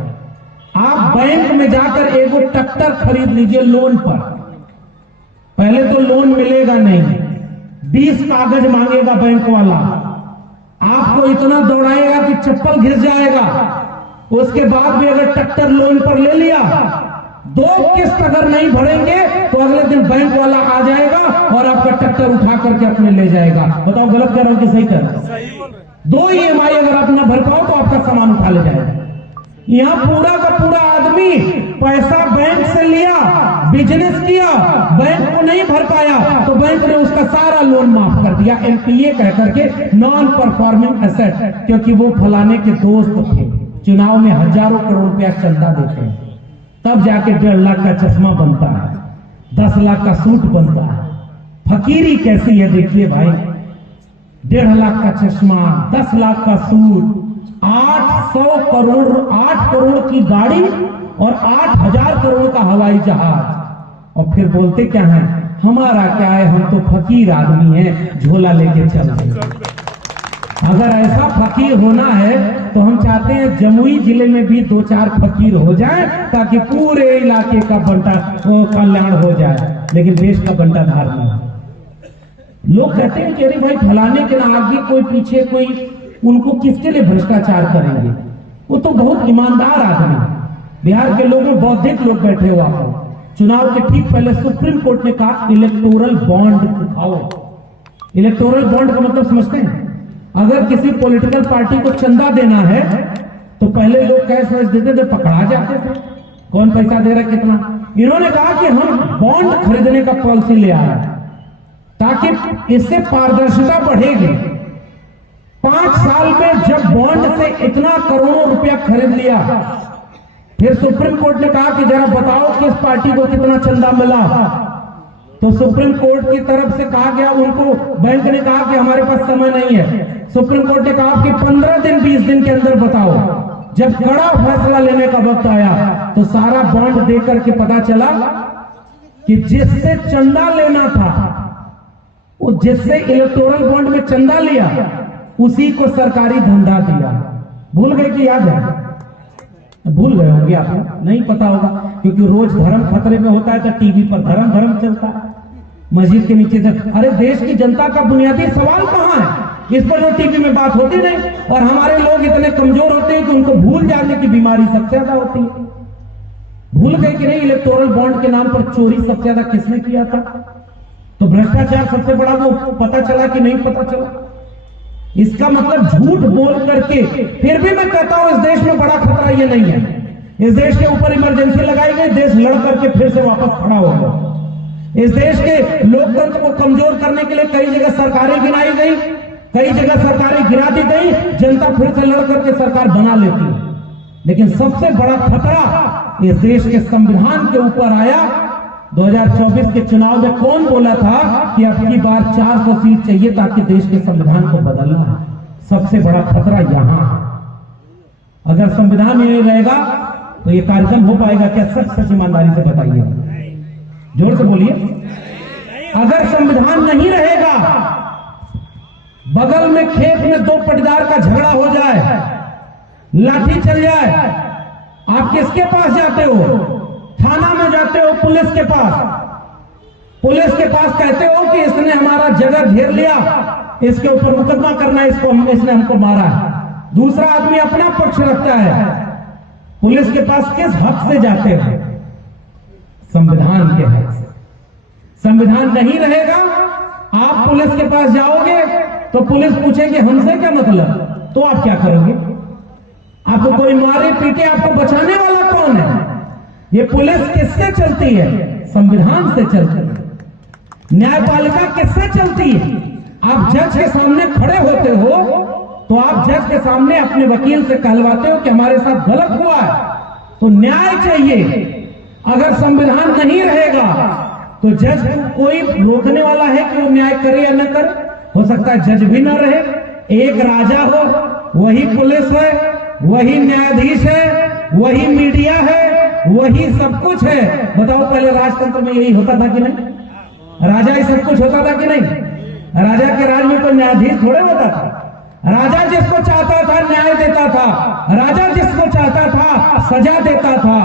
आप बैंक में जाकर एगो ट्रैक्टर खरीद लीजिए लोन पर। पहले तो लोन मिलेगा नहीं, 20 कागज मांगेगा बैंक वाला, आपको इतना दौड़ाएगा कि चप्पल घिस जाएगा। उसके बाद भी अगर ट्रैक्टर लोन पर ले लिया, 2 किस्त अगर नहीं भरेंगे तो अगले दिन बैंक वाला आ जाएगा और आपका ट्रैक्टर उठा करके अपने ले जाएगा। बताओ गलत कर रहा हूं कि सही कर रहा हूं? 2 EMI अगर आप ना भर पाओ तो आपका सामान उठा ले जाएगा। यहां पूरा का पूरा आदमी पैसा बैंक से लिया, बिजनेस किया, बैंक को नहीं भर पाया तो बैंक ने उसका सारा लोन माफ कर दिया। एनपीए कह करके, नॉन परफॉर्मिंग एसेट, क्योंकि वो फलाने के दोस्त थे, चुनाव में हजारों करोड़ रुपया चंदा देते हैं, तब जाके 1.5 लाख का चश्मा बनता है, 10 लाख का सूट बनता है। फकीरी कैसी है देखिए भाई, 1.5 लाख का चश्मा, 10 लाख का सूट, 8 करोड़ की गाड़ी और 8,000 करोड़ का हवाई जहाज। और फिर बोलते क्या है? हमारा क्या है, हम तो फकीर आदमी हैं, झोला लेके चल रहे। अगर ऐसा फकीर होना है तो हम चाहते हैं जमुई जिले में भी 2-4 फकीर हो जाए, ताकि पूरे इलाके का बंटा कल्याण हो जाए, लेकिन देश का बंटाधार नहीं। लोग कहते हैं कि अरे भाई फलाने के ना आगे कोई पीछे कोई, उनको किसके लिए भ्रष्टाचार करेंगे? वो तो बहुत ईमानदार आदमी। बिहार के लोगों, बौद्धिक लोग बैठे हो आप, चुनाव के ठीक पहले सुप्रीम कोर्ट ने कहा इलेक्टोरल बॉन्ड दिखाओ। इलेक्टोरल बॉन्ड का मतलब समझते हैं? अगर किसी पॉलिटिकल पार्टी को चंदा देना है तो पहले लोग कैश वैश देते थे, पकड़ा जाते थे, कौन पैसा दे रहा है कितना। इन्होंने कहा कि हम बॉन्ड खरीदने का पॉलिसी ले आए ताकि इससे पारदर्शिता बढ़ेगी। 5 साल में जब बॉन्ड से इतना करोड़ों रुपया खरीद लिया, फिर सुप्रीम कोर्ट ने कहा कि जरा बताओ किस पार्टी को कितना चंदा मिला। तो सुप्रीम कोर्ट की तरफ से कहा गया, उनको बैंक ने कहा कि हमारे पास समय नहीं है। सुप्रीम कोर्ट ने कहा कि 15 दिन 20 दिन के अंदर बताओ। जब कड़ा फैसला लेने का वक्त आया तो सारा बॉन्ड देकर के पता चला कि जिससे चंदा लेना था, वो जिससे इलेक्टोरल बॉन्ड में चंदा लिया, उसी को सरकारी धंधा दिया। भूल गए कि याद है? भूल गए होंगे आप, नहीं पता होगा, क्योंकि रोज धर्म खतरे में होता है तो टीवी पर धर्म चलता है, मस्जिद के नीचे से। अरे देश की जनता का बुनियादी सवाल कहां है इस पर तो टीवी में बात होती नहीं, और हमारे लोग इतने कमजोर होते हैं कि उनको भूल जाने की बीमारी सबसे ज्यादा होती है। भूल गए कि नहीं इलेक्टोरल बॉन्ड के नाम पर चोरी सबसे ज्यादा किसने किया था? तो भ्रष्टाचार सबसे बड़ा वो पता चला कि नहीं पता चला? इसका मतलब झूठ बोल करके, फिर भी मैं कहता हूं इस देश में बड़ा खतरा ये नहीं है। इस देश के ऊपर इमरजेंसी लगाई गई, देश लड़ करके फिर से वापस खड़ा हो गया। इस देश के लोकतंत्र को कमजोर करने के लिए कई जगह सरकारें गिनाई गई, कई जगह सरकारें गिरा दी गई, जनता फिर से लड़ करके सरकार बना लेती है। लेकिन सबसे बड़ा खतरा इस देश के संविधान के ऊपर आया। 2024 के चुनाव में कौन बोला था कि अब की बार 400 सीट चाहिए ताकि देश के संविधान को बदलना है? सबसे बड़ा खतरा यहां है। अगर संविधान नहीं रहेगा तो ये कार्यक्रम हो पाएगा क्या? सच ईमानदारी से बताइए, जोर से बोलिए। अगर संविधान नहीं रहेगा, बगल में खेत में दो पटीदार का झगड़ा हो जाए, लाठी चल जाए, आप किसके पास जाते हो? थाना में जाते हो, पुलिस के पास। पुलिस के पास कहते हो कि इसने हमारा जगह घेर लिया, इसके ऊपर मुकदमा करना है, इसने हमको मारा है। दूसरा आदमी अपना पक्ष रखता है। पुलिस के पास किस हक से जाते हो? संविधान के हक से। संविधान नहीं रहेगा, आप पुलिस के पास जाओगे तो पुलिस पूछेगी हमसे क्या मतलब, तो आप क्या करोगे? आपको कोई मारे पीटे, आपको बचाने वाला कौन है? ये पुलिस किससे चलती है? संविधान से चलती है। न्यायपालिका किससे चलती है? आप जज के सामने खड़े होते हो तो आप जज के सामने अपने वकील से कहलवाते हो कि हमारे साथ गलत हुआ है, तो न्याय चाहिए। अगर संविधान नहीं रहेगा तो जज कोई रोकने वाला है कि वो न्याय करे या न करे? हो सकता है जज भी ना रहे, एक राजा हो, वही पुलिस है, वही न्यायाधीश है, वही मीडिया है, वही सब कुछ है। बताओ पहले राजतंत्र में यही होता था कि नहीं? राजा ही सब कुछ होता था कि नहीं? राजा के राज में कोई न्यायाधीश थोड़े होता था। राजा जिसको चाहता था न्याय देता था, राजा जिसको चाहता था सजा देता था,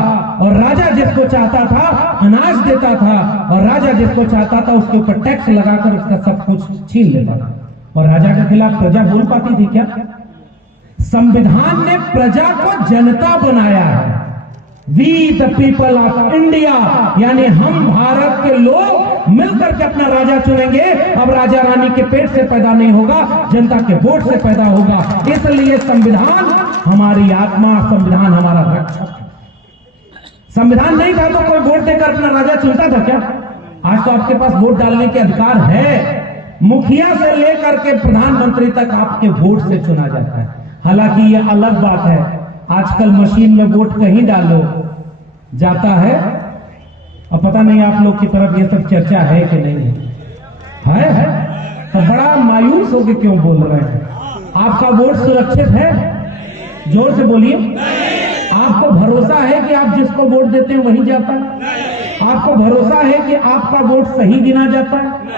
और राजा जिसको चाहता था अनाज देता था, और राजा जिसको चाहता था उसके ऊपर टैक्स लगाकर उसका सब कुछ छीन लेता था। और राजा के खिलाफ प्रजा बोल पाती थी क्या? संविधान ने प्रजा को जनता बनाया है। We the people of India, यानी हम भारत के लोग मिलकर के अपना राजा चुनेंगे। अब राजा रानी के पेट से पैदा नहीं होगा, जनता के वोट से पैदा होगा। इसलिए संविधान हमारी आत्मा, संविधान हमारा रक्षक है। संविधान नहीं था तो कोई वोट देकर अपना राजा चुनता था क्या? आज तो आपके पास वोट डालने के अधिकार है। मुखिया से लेकर के प्रधानमंत्री तक आपके वोट से चुना जाता है। हालांकि यह अलग बात है, आजकल मशीन में वोट कहीं डालो जाता है। अब पता नहीं आप लोग की तरफ ये सब चर्चा है कि नहीं है? तो बड़ा मायूस होकर क्यों बोल रहे हैं? आपका वोट सुरक्षित है? जोर से बोलिए। आपको भरोसा है कि आप जिसको वोट देते हैं वही जाता है? आपको भरोसा है कि आपका वोट सही गिना जाता है?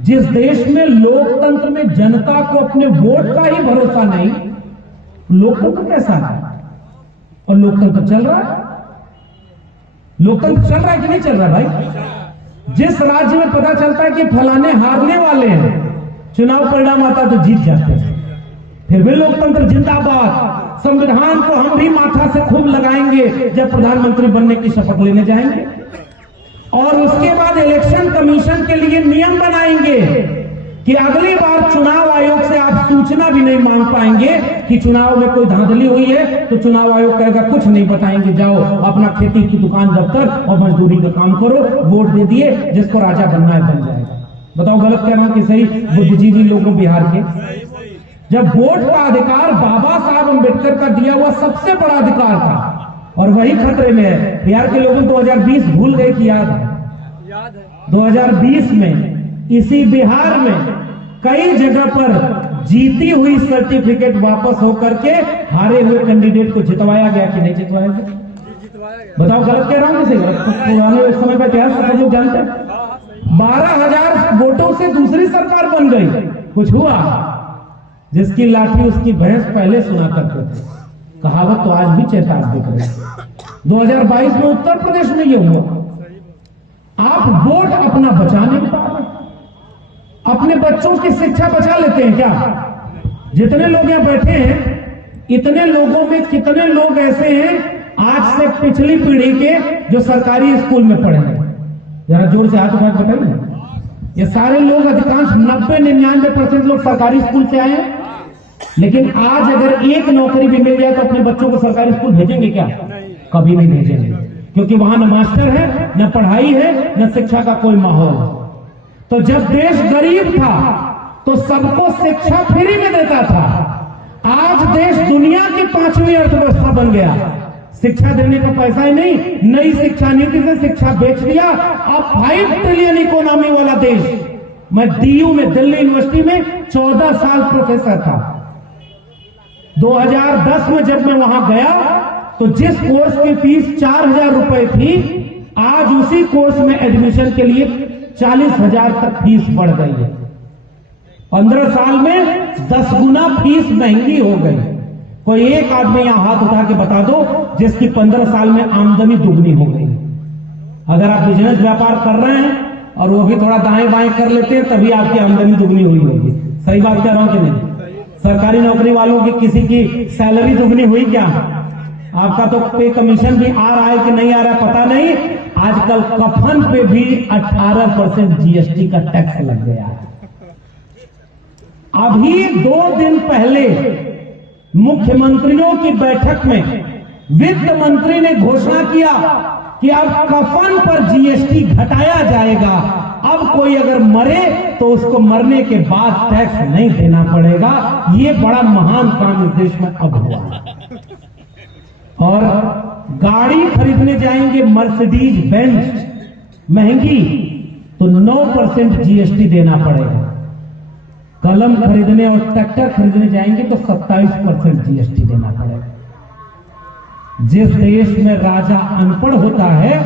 जिस देश में लोकतंत्र में जनता को अपने वोट का ही भरोसा नहीं, लोकतंत्र कैसा है? और लोकतंत्र चल रहा है? लोकतंत्र चल रहा है कि नहीं चल रहा भाई? जिस राज्य में पता चलता है कि फलाने हारने वाले हैं, चुनाव परिणाम आता तो जीत जाते हैं, फिर भी लोकतंत्र जिंदाबाद। संविधान को हम भी माथा से खूब लगाएंगे जब प्रधानमंत्री बनने की शपथ लेने जाएंगे, और उसके बाद इलेक्शन कमीशन के लिए नियम बनाएंगे कि अगली बार चुनाव आयोग से आप सूचना भी नहीं मांग पाएंगे कि चुनाव में कोई धांधली हुई है, तो चुनाव आयोग कहेगा कुछ नहीं बताएंगे, जाओ अपना खेती की दुकान दफ्तर और मजदूरी का काम करो, वोट दे दिए, जिसको राजा बनना है बन जाएगा। बताओ गलत कह रहा हूं कि सही? बुद्धिजीवी लोगों बिहार के, जब वोट का अधिकार बाबा साहब अम्बेडकर का दिया हुआ सबसे बड़ा अधिकार था, और वही खतरे में है। बिहार के लोगों 2020 भूल गए कि याद है? 2020 में इसी बिहार में कई जगह पर जीती हुई सर्टिफिकेट वापस होकर के हारे हुए कैंडिडेट को जितवाया गया कि नहीं जितवाया गया? बताओ गलत कह रहा हूं किसी? पुराने समय का क्या सब लोग जानते हैं। 12,000 वोटों से दूसरी सरकार बन गई। कुछ हुआ? जिसकी लाठी उसकी भैंस पहले सुना करते थे, कहावत तो आज भी चेतावनी दिख रही है। 2022 में उत्तर प्रदेश में यह हुआ। आप वोट अपना बचा नहीं पा रहे। अपने बच्चों की शिक्षा बचा लेते हैं क्या? जितने लोग यहाँ बैठे हैं, इतने लोगों में कितने लोग ऐसे हैं आज से पिछली पीढ़ी के जो सरकारी स्कूल में पढ़े हैं? जरा जोर से हाथ उठा के बताइए। ये सारे लोग, अधिकांश 90-99% लोग सरकारी स्कूल से आए हैं। लेकिन आज अगर एक नौकरी भी मिल जाए तो अपने बच्चों को सरकारी स्कूल भेजेंगे क्या? कभी नहीं भेजेंगे, क्योंकि वहां न मास्टर है, न पढ़ाई है, न शिक्षा का कोई माहौल। तो जब देश गरीब था तो सबको शिक्षा फ्री में देता था। आज देश दुनिया की 5वीं अर्थव्यवस्था बन गया, शिक्षा देने का पैसा ही नहीं, नई शिक्षा नीति से शिक्षा बेच दिया। अब 5 ट्रिलियन इकोनॉमी वाला देश। मैं डीयू में, दिल्ली यूनिवर्सिटी में 14 साल प्रोफेसर था। 2010 में जब मैं वहां गया तो जिस कोर्स की फीस 4,000 रुपए थी, आज उसी कोर्स में एडमिशन के लिए 40,000 तक फीस बढ़ गई है। 15 साल में 10 गुना फीस महंगी हो गई। कोई एक आदमी यहां हाथ उठा के बता दो जिसकी 15 साल में आमदनी दुगनी हो गई। अगर आप बिजनेस व्यापार कर रहे हैं और वो भी थोड़ा दाएं बाएं कर लेते हैं तभी आपकी आमदनी दुगनी हुई होगी। सही बात कह रहा हूं कि नहीं? सरकारी नौकरी वालों की किसी की सैलरी दुगनी हुई क्या? आपका तो पे कमीशन भी आ रहा है कि नहीं आ रहा है पता नहीं। आजकल कफन पे भी 18% जीएसटी का टैक्स लग गया है। अभी 2 दिन पहले मुख्यमंत्रियों की बैठक में वित्त मंत्री ने घोषणा किया कि अब कफन पर जीएसटी घटाया जाएगा। अब कोई अगर मरे तो उसको मरने के बाद टैक्स नहीं देना पड़ेगा। ये बड़ा महान काम इस देश में अब हुआ। और गाड़ी खरीदने जाएंगे मर्सिडीज बेंज महंगी तो 9% जीएसटी देना पड़ेगा। कलम खरीदने और ट्रैक्टर खरीदने जाएंगे तो 27% जीएसटी देना पड़ेगा। जिस देश में राजा अनपढ़ होता है,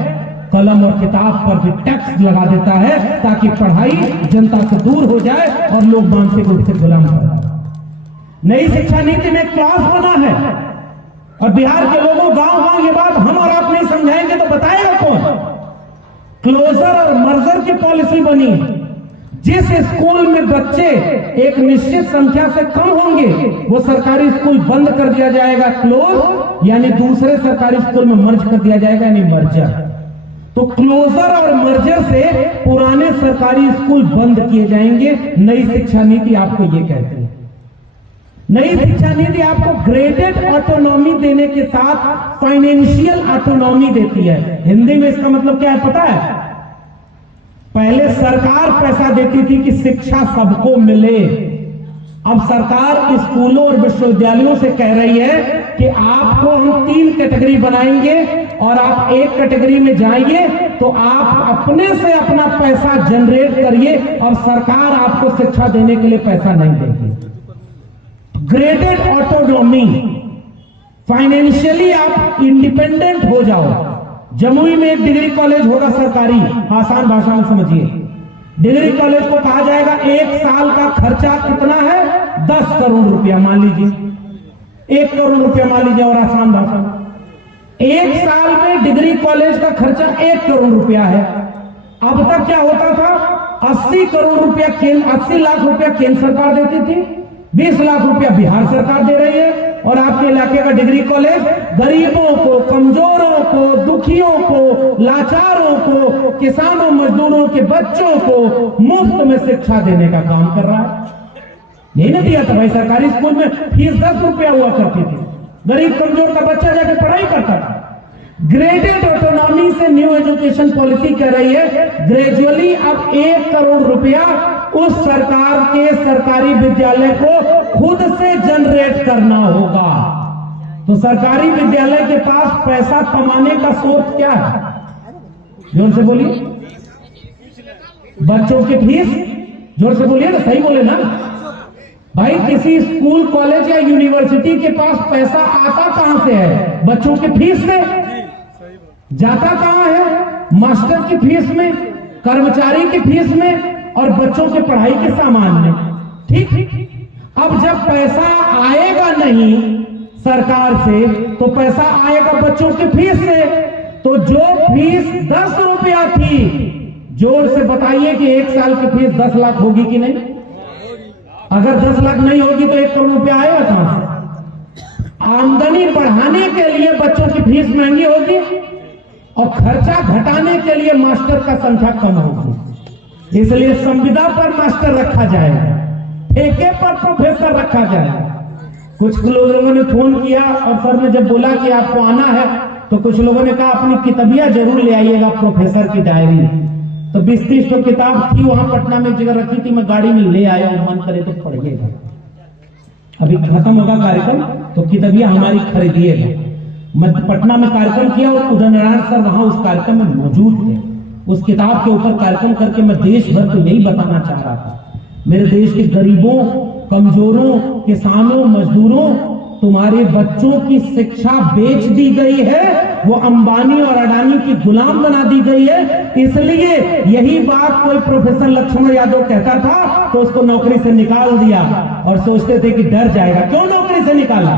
कलम और किताब पर भी टैक्स लगा देता है ताकि पढ़ाई जनता से दूर हो जाए और लोग मानसिक रूप से गुलाम हो जाए। नई शिक्षा नीति में क्लास बना है और बिहार के लोगों गांव-गांव ये बात हम और आप नहीं समझाएंगे तो बताएगा कौन? क्लोजर और मर्जर की पॉलिसी बनी। जिस स्कूल में बच्चे एक निश्चित संख्या से कम होंगे वो सरकारी स्कूल बंद कर दिया जाएगा, क्लोज, यानी दूसरे सरकारी स्कूल में मर्ज कर दिया जाएगा, यानी मर्जर। तो क्लोजर और मर्जर से पुराने सरकारी स्कूल बंद किए जाएंगे। नई शिक्षा नीति आपको ये कहती है। नई शिक्षा नीति आपको ग्रेडेड ऑटोनॉमी देने के साथ फाइनेंशियल ऑटोनॉमी देती है। हिंदी में इसका मतलब क्या है पता है? पहले सरकार पैसा देती थी कि शिक्षा सबको मिले। अब सरकार स्कूलों और विश्वविद्यालयों से कह रही है कि आपको हम 3 कैटेगरी बनाएंगे और आप एक कैटेगरी में जाइए तो आप अपने से अपना पैसा जनरेट करिए और सरकार आपको शिक्षा देने के लिए पैसा नहीं देगी। ग्रेडेड ऑटोनॉमी, फाइनेंशियली आप इंडिपेंडेंट हो जाओ। जमुई में एक डिग्री कॉलेज होगा सरकारी, आसान भाषा में समझिए। डिग्री कॉलेज को कहा जाएगा 1 साल का खर्चा कितना है? 10 करोड़ रुपया मान लीजिए, 1 करोड़ रुपया मान लीजिए। और आसान भाषा में 1 साल में डिग्री कॉलेज का खर्चा 1 करोड़ रुपया है। अब तक क्या होता था? 80 करोड़ रुपया 80 लाख रुपया केंद्र सरकार देती थी, 20 लाख रुपया बिहार सरकार दे रही है। और आपके इलाके का डिग्री कॉलेज गरीबों को, कमजोरों को, दुखियों को, लाचारों को, किसानों मजदूरों के बच्चों को मुफ्त में शिक्षा देने का काम कर रहा है। यही नहीं दिया था भाई? सरकारी स्कूल में फीस 10 रुपया हुआ करती थी, गरीब कमजोर का बच्चा जाके पढ़ाई करता था। ग्रेडेड ऑटोनॉमी से न्यू एजुकेशन पॉलिसी कह रही है ग्रेजुअली अब 1 करोड़ रुपया उस सरकार के सरकारी विद्यालय को खुद से जनरेट करना होगा। तो सरकारी विद्यालय के पास पैसा कमाने का सोर्स क्या है? जोर से बोलिए। बच्चों की फीस, जोर से बोलिए ना, सही बोले ना भाई। किसी स्कूल, कॉलेज या यूनिवर्सिटी के पास पैसा आता कहां से है? बच्चों की फीस से। जाता कहां है? मास्टर की फीस में, कर्मचारी की फीस में और बच्चों के पढ़ाई के सामान में। ठीक। अब जब पैसा आएगा नहीं सरकार से तो पैसा आएगा बच्चों की फीस से। तो जो फीस 10 रुपया थी, जोर से बताइए कि 1 साल की फीस 10 लाख होगी कि नहीं? अगर 10 लाख नहीं होगी तो 1 करोड़ रुपया आएगा कहां से? आमदनी बढ़ाने के लिए बच्चों की फीस महंगी होगी और खर्चा घटाने के लिए मास्टर का संख्या कम होगी। इसलिए संविदा पर मास्टर रखा जाएगा, ठेके पर प्रोफेसर रखा जाएगा। कुछ लोगों ने फोन किया और सर ने जब बोला कि आपको आना है तो कुछ लोगों ने कहा अपनी किताबियां जरूर ले आइएगा, प्रोफेसर की डायरी। तो 20-30 तो किताब थी वहां पटना में जगह रखी थी, मैं गाड़ी में ले आया हूं, मन करे तो पढ़िएगा। अभी खत्म होगा कार्यक्रम तो किताबियां हमारी खरीदिएगा। मैं पटना में कार्यक्रम किया और उदय नारायण सर वहां उस कार्यक्रम में मौजूद थे। उस किताब के ऊपर कार्यक्रम करके मैं देश भर को यही बताना चाह रहा था, मेरे देश के गरीबों, कमजोरों, किसानों, मजदूरों, तुम्हारे बच्चों की शिक्षा बेच दी गई है, वो अंबानी और अडानी की गुलाम बना दी गई है। इसलिए यही बात कोई प्रोफेसर लक्ष्मण यादव कहता था तो उसको नौकरी से निकाल दिया और सोचते थे कि डर जाएगा। क्यों नौकरी से निकाला?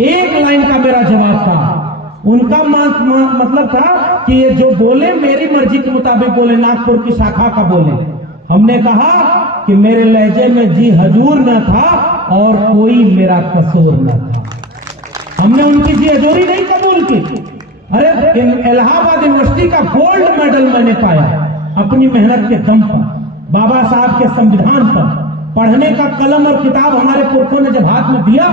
एक लाइन का मेरा जवाब था। उनका मतलब था कि ये जो बोले मेरी मर्जी के मुताबिक बोले, नागपुर की शाखा का बोले। हमने कहा कि मेरे लहजे में जी हजूर न था और कोई मेरा कसूर न था। हमने उनकी जी हजूरी नहीं कबूल की। अरे इलाहाबाद यूनिवर्सिटी का गोल्ड मेडल मैंने पाया अपनी मेहनत के दम पर, बाबा साहब के संविधान पर। पढ़ने का कलम और किताब हमारे पुरखों ने जब हाथ में दिया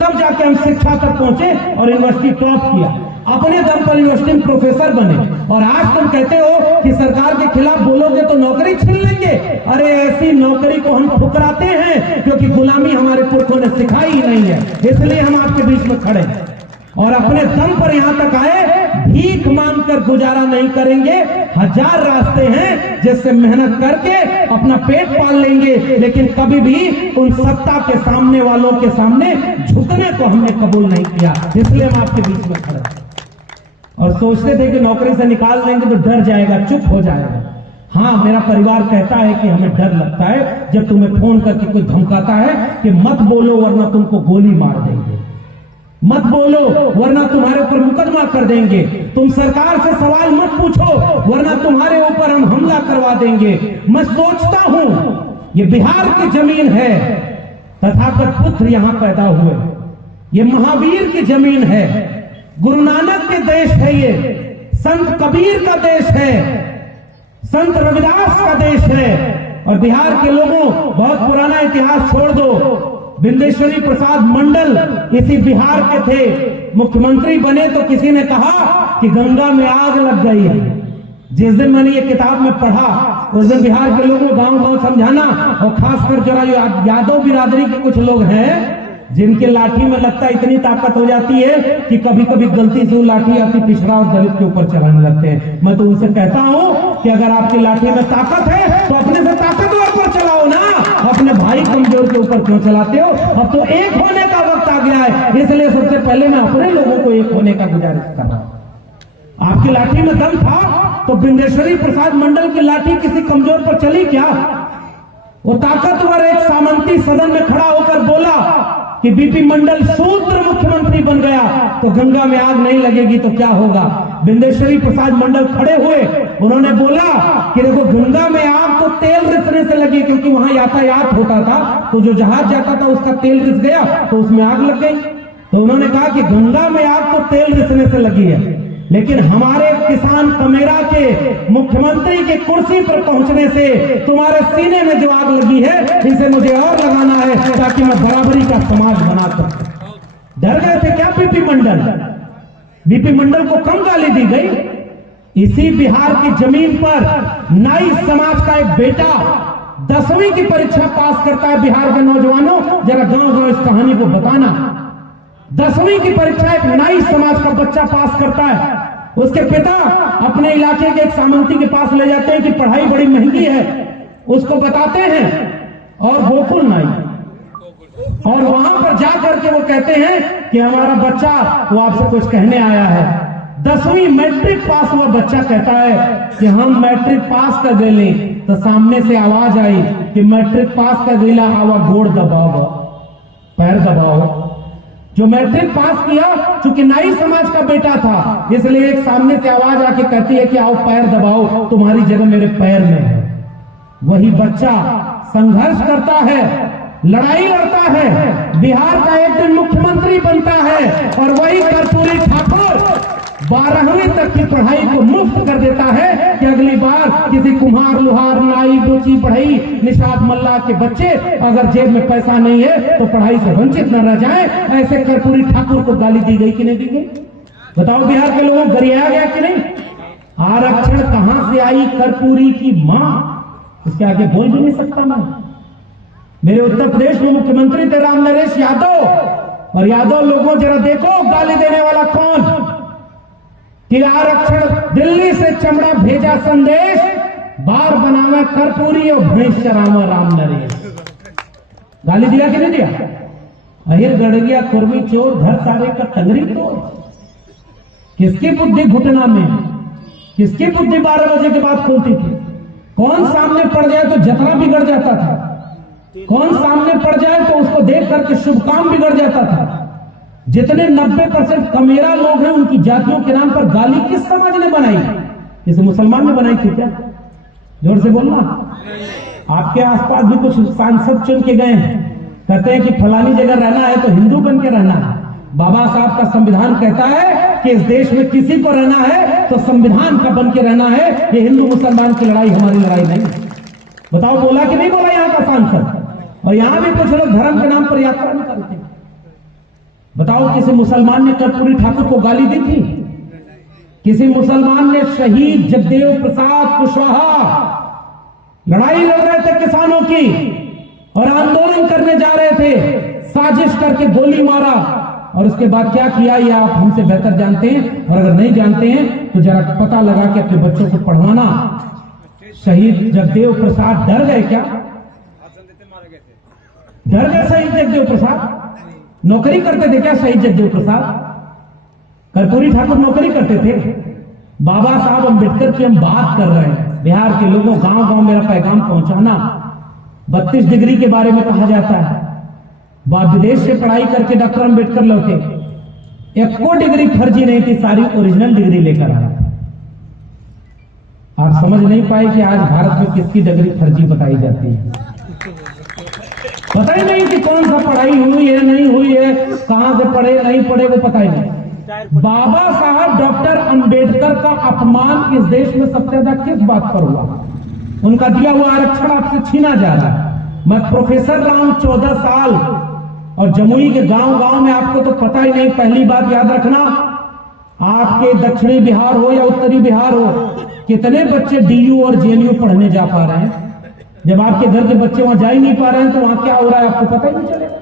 तब जाके हम शिक्षा तक पहुंचे और यूनिवर्सिटी टॉप किया। अपने दम पर यूनिवर्सिटी में प्रोफेसर बने और आज तुम कहते हो कि सरकार के खिलाफ बोलोगे तो नौकरी छीन लेंगे। अरे ऐसी नौकरी को हम ठुकराते हैं क्योंकि गुलामी हमारे पुरखों ने सिखाई ही नहीं है, इसलिए हम आपके बीच में खड़े हैं और अपने दम पर यहां तक आए। भीख मांगकर गुजारा नहीं करेंगे, 1000 रास्ते हैं जिससे मेहनत करके अपना पेट पाल लेंगे, लेकिन कभी भी उन सत्ता के सामने वालों के सामने झुकने को हमने कबूल नहीं किया। इसलिए हम आपके बीच में खड़े और सोचते थे कि नौकरी से निकाल देंगे तो डर जाएगा, चुप हो जाएगा। हाँ, मेरा परिवार कहता है कि हमें डर लगता है जब तुम्हें फोन करके कोई धमकाता है कि मत बोलो वरना तुमको गोली मार देंगे, मत बोलो वरना तुम्हारे ऊपर मुकदमा कर देंगे, तुम सरकार से सवाल मत पूछो वरना तुम्हारे ऊपर हम हमला करवा देंगे। मैं सोचता हूं ये बिहार की जमीन है, तथागत पुत्र यहां पैदा हुए, ये महावीर की जमीन है, गुरु नानक के देश है, ये संत कबीर का देश है, संत रविदास का देश है। और बिहार के लोगों, बहुत पुराना इतिहास छोड़ दो, बिंदेश्वरी प्रसाद मंडल इसी बिहार के थे, मुख्यमंत्री बने तो किसी ने कहा कि गंगा में आग लग गई है। जिस दिन मैंने ये किताब में पढ़ा उस दिन बिहार के लोगों को गांव-गांव समझाना, और खासकर जरा यादव बिरादरी के कुछ लोग हैं जिनके लाठी में लगता है इतनी ताकत हो जाती है कि कभी कभी गलती से वो लाठी आती पिछड़ा और दलित के ऊपर चलाने लगते हैं। मैं तो उनसे कहता हूं कि अगर आपकी लाठी में ताकत है तो अपने से ताकतवर पर चलाओ ना, अपने भाई कमजोर के ऊपर क्यों चलाते हो? अब तो एक होने का वक्त आ गया है, इसलिए सबसे पहले मैं अपने लोगों को एक होने का गुजारिश कर रहा हूं। आपकी लाठी में दम था तो बिंदेश्वरी प्रसाद मंडल की लाठी किसी कमजोर पर चली क्या? वो ताकतवर एक सामंती सदन में खड़ा होकर बोला कि बीपी मंडल शूद्र मुख्यमंत्री बन गया तो गंगा में आग नहीं लगेगी तो क्या होगा? बिंदेश्वरी प्रसाद मंडल खड़े हुए, उन्होंने बोला कि देखो गंगा में आग तो तेल रिसने से लगी, क्योंकि वहां यातायात होता था तो जो जहाज जाता था उसका तेल रिस गया तो उसमें आग लग गई। तो उन्होंने कहा कि गंगा में आग तो तेल रिसने से लगी है, लेकिन हमारे किसान कमेरा के मुख्यमंत्री की कुर्सी पर पहुंचने से तुम्हारे सीने में जो आग लगी है इसे मुझे और लगाना है ताकि मैं बराबरी का समाज बना सकूं। डर गए थे क्या बीपी मंडल? बीपी मंडल को कम गाली दी गई। इसी बिहार की जमीन पर नाई समाज का एक बेटा 10वीं की परीक्षा पास करता है। बिहार के नौजवानों, जरा गांव-गांव इस कहानी को बताना। 10वीं की परीक्षा एक नाई समाज का बच्चा पास करता है। उसके पिता अपने इलाके के एक सामंती के पास ले जाते हैं कि पढ़ाई बड़ी महंगी है, उसको बताते हैं, और गोकुल नाई, और वहां पर जाकर के वो कहते हैं कि हमारा बच्चा वो आपसे कुछ कहने आया है। 10वीं मैट्रिक पास हुआ बच्चा कहता है कि हम मैट्रिक पास कर गए, तो सामने से आवाज आई कि मैट्रिक पास कर गईला, आवा गोड़ दबाओ, पैर दबाओ। जो मैट्रिक पास किया, चूंकि नाई समाज का बेटा था, इसलिए एक सामने से आवाज आके कहती है कि आओ पैर दबाओ, तुम्हारी जगह मेरे पैर में है। वही बच्चा संघर्ष करता है लड़ाई लड़ता है, बिहार का एक दिन मुख्यमंत्री बनता है और वही कर्पूरी ठाकुर 12वीं तक की पढ़ाई को मुफ्त कर देता है कि अगली बार किसी कुम्हार, लुहार, नाई, बुची, बढ़ई, निषाद, मल्ला के बच्चे अगर जेब में पैसा नहीं है तो पढ़ाई से वंचित न रह जाए। ऐसे कर्पूरी ठाकुर को गाली दी गई कि नहीं दी गई? बताओ बिहार के लोगों को गरियाया गया कि नहीं? आरक्षण कहां से आई? कर्पूरी की मां। इसके आगे बोल भी नहीं सकता मैं। मेरे उत्तर प्रदेश में मुख्यमंत्री थे राम नरेश यादव, और यादव लोगों जरा देखो गाली देने वाला कौन? कि आरक्षण दिल्ली से चमड़ा भेजा संदेश, बार बनावा कर्पूरी और भैंस चरावा राम नरेश। गाली दिया कि नहीं दिया? अहिर गड़गिया कुर्मी चोर घर सारे का तंगरी तोड़। किसकी बुद्धि घुटना में? किसकी बुद्धि 12 बजे के बाद खुलती थी? कौन सामने पड़ जाए तो जतरा बिगड़ जाता था? कौन सामने पड़ जाए तो उसको देख करके शुभ काम बिगड़ जाता था? जितने 90% कमेरा लोग हैं उनकी जातियों के नाम पर गाली किस समाज ने बनाई? किसी मुसलमान ने बनाई थी क्या? जोर से बोलना। आपके आसपास भी कुछ सांसद चुन के गए हैं, कहते हैं कि फलानी जगह रहना है तो हिंदू बन के रहना है। बाबा साहब का संविधान कहता है कि इस देश में किसी को रहना है तो संविधान का बन के रहना है। ये हिंदू मुसलमान की लड़ाई हमारी लड़ाई नहीं। बताओ बोला कि नहीं बोला यहाँ का सांसद? और यहां भी कुछ लोग धर्म के नाम पर यात्रा निकालते हैं। बताओ किसी मुसलमान ने कर्पूरी ठाकुर को गाली दी थी? किसी मुसलमान ने शहीद जगदेव प्रसाद कुशवाहा लड़ाई लड़ रहे थे किसानों की और आंदोलन करने जा रहे थे, साजिश करके गोली मारा, और उसके बाद क्या किया ये आप हमसे बेहतर जानते हैं। और अगर नहीं जानते हैं तो जरा पता लगा के अपने बच्चों को पढ़वाना। शहीद जगदेव प्रसाद डर गए क्या? डर गए शहीद जगदेव प्रसाद? नौकरी करते थे क्या शहीद जगदेव प्रसाद? कर्पूरी ठाकुर नौकरी करते थे? बाबा साहब अम्बेडकर की हम बात कर रहे हैं। बिहार के लोगों, गांव गांव मेरा पैगाम पहुंचाना। 32 डिग्री के बारे में कहा जाता है। विदेश से पढ़ाई करके डॉक्टर अम्बेडकर लौटे, एक को डिग्री फर्जी नहीं थी, सारी ओरिजिनल डिग्री लेकर आए। आप समझ नहीं पाए कि आज भारत में किसकी डिग्री फर्जी बताई जाती है। पता ही नहीं कि कौन सा पढ़ाई हुई है नहीं हुई है, कहां से पढ़े नहीं पढ़े, वो पता ही नहीं। बाबा साहब डॉक्टर अंबेडकर का अपमान इस देश में सबसे ज्यादा किस बात पर हुआ? उनका दिया हुआ आरक्षण आपसे छीना जा रहा है। मैं प्रोफेसर रहा हूं 14 साल, और जमुई के गांव गांव में आपको तो पता ही नहीं। पहली बात याद रखना, आपके दक्षिणी बिहार हो या उत्तरी बिहार हो, कितने बच्चे डीयू और जेएनयू पढ़ने जा पा रहे हैं? जब आपके घर के बच्चे वहां जा ही नहीं पा रहे हैं तो वहां क्या हो रहा है आपको पता ही नहीं चलेगा।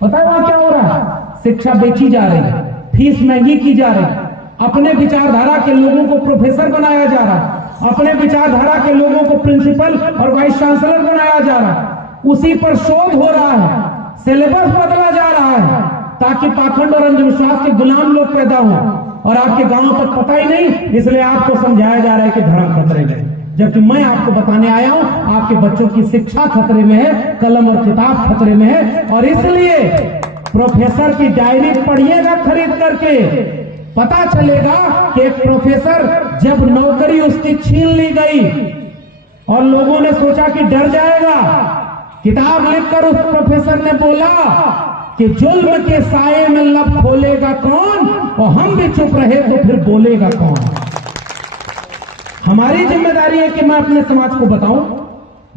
पता है वहां क्या हो रहा है? शिक्षा बेची जा रही है, फीस महंगी की जा रही है, अपने विचारधारा के लोगों को प्रोफेसर बनाया जा रहा है, अपने विचारधारा के लोगों को प्रिंसिपल और वाइस चांसलर बनाया जा रहा है। उसी पर शोध हो रहा है, सिलेबस बदला जा रहा है ताकि पाखंड और अंधविश्वास के गुलाम लोग पैदा हों, और आपके गांव तक पता ही नहीं। इसलिए आपको समझाया जा रहा है कि धर्म खतरे में, जबकि मैं आपको बताने आया हूं आपके बच्चों की शिक्षा खतरे में है, कलम और किताब खतरे में है। और इसलिए प्रोफेसर की डायरी पढ़िएगा खरीद करके, पता चलेगा कि एक प्रोफेसर जब नौकरी उसकी छीन ली गई और लोगों ने सोचा कि डर जाएगा, किताब लिखकर उस प्रोफेसर ने बोला कि जुल्म के साये में लब खोलेगा कौन, और हम भी चुप रहे तो फिर बोलेगा कौन। हमारी जिम्मेदारी है कि मैं अपने समाज को बताऊं,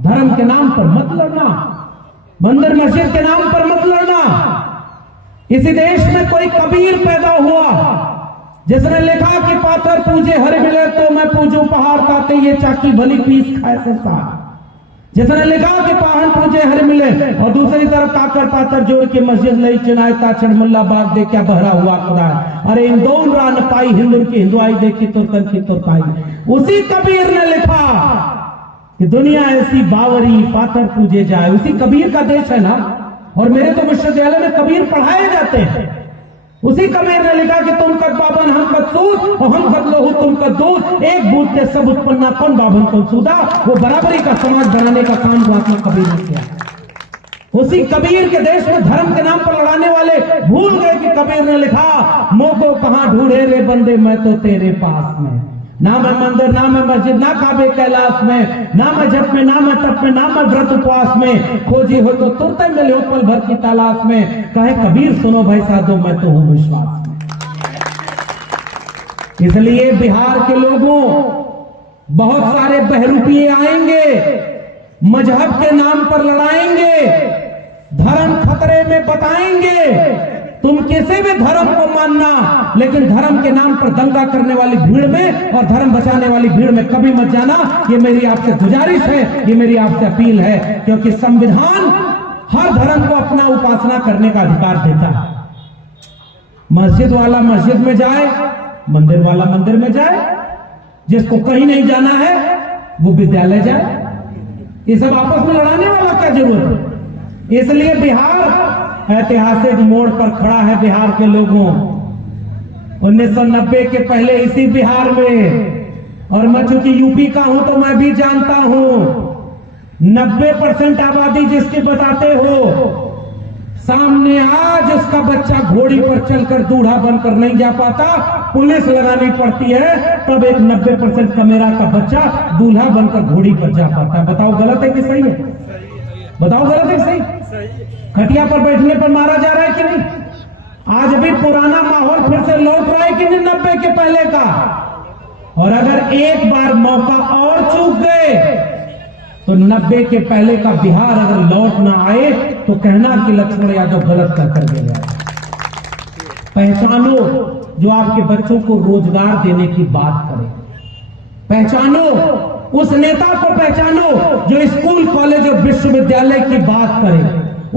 धर्म के नाम पर मत लड़ना, मंदिर मस्जिद के नाम पर मत लड़ना। इसी देश में कोई कबीर पैदा हुआ जिसने लिखा कि पाथर पूजे हर मिले तो मैं पूजू पहाड़ ताते ये चाकी भली पीस खाए संसार। जिसने लिखा कि पाहन पूजे हर मिले, और दूसरी तरफ काकर पाथर जोड़ के मस्जिद लई चिनाई ताछड़ मुल्ला बाग दे क्या बहरा हुआ खुदा। अरे इंदौन रान पाई हिंदुन की हिंदुआई देखी तुरकन की तुरकाई। उसी कबीर ने लिखा कि दुनिया ऐसी बावरी पाथर पूजे जाए। उसी कबीर का देश है ना, और मेरे तो विश्वविद्यालय में कबीर पढ़ाए जाते हैं। उसी कबीर ने लिखा कि तुम कद बाबन हम कद सूद और हम कद लोहू तुम कद दूध, एक बूट के सब उत्पन्ना कौन बाबन कौन सूदा। वो बराबरी का समाज बनाने का काम महात्मा कबीर ने किया। उसी कबीर के देश में धर्म के नाम पर लड़ाने वाले भूल गए कि कबीर ने लिखा मोह को कहां ढूंढे रे बंदे मैं तो तेरे पास में। ना मैं मंदिर, ना मैं मस्जिद, ना काबे कैलाश में, ना मैं जप में, ना मैं तप में, ना मैं व्रत उपवास में, खोजी हो तो तुरते मिले हो पल भर की तलाश में। कहे कबीर सुनो भाई साधो मैं तो हूं विश्वास में। इसलिए बिहार के लोगों, बहुत सारे बहरूपिये आएंगे, मजहब के नाम पर लड़ाएंगे, धर्म खतरे में बताएंगे। तुम किसी भी धर्म को मानना, लेकिन धर्म के नाम पर दंगा करने वाली भीड़ में और धर्म बचाने वाली भीड़ में कभी मत जाना। ये मेरी आपसे गुजारिश है, ये मेरी आपसे अपील है, क्योंकि संविधान हर धर्म को अपना उपासना करने का अधिकार देता है। मस्जिद वाला मस्जिद में जाए, मंदिर वाला मंदिर में जाए, जिसको कहीं नहीं जाना है वो विद्यालय जाए। ये सब आपस में लड़ाने वाला क्या जरूरत है? इसलिए बिहार ऐतिहासिक मोड़ पर खड़ा है। बिहार के लोगों, 1990 के पहले इसी बिहार में, और मैं चूंकि यूपी का हूं तो मैं भी जानता हूं, 90% आबादी जिसकी बताते हो, सामने आज उसका बच्चा घोड़ी पर चलकर दूल्हा बनकर नहीं जा पाता, पुलिस लगानी पड़ती है, तब एक 90% कमेरा का बच्चा दूल्हा बनकर घोड़ी पर जा पाता है। बताओ गलत है कि सही है? बताओ गलत है कि सही? खटिया पर बैठने पर मारा जा रहा है कि नहीं? आज भी पुराना माहौल फिर से लौट रहा है कि नहीं 90 के पहले का? और अगर एक बार मौका और चूक गए तो 90 के पहले का बिहार अगर लौट ना आए तो कहना कि लक्ष्मण यादव गलत कर गया। पहचानो जो आपके बच्चों को रोजगार देने की बात करे। पहचानो उस नेता को, पहचानो जो स्कूल कॉलेज और विश्वविद्यालय की बात करे।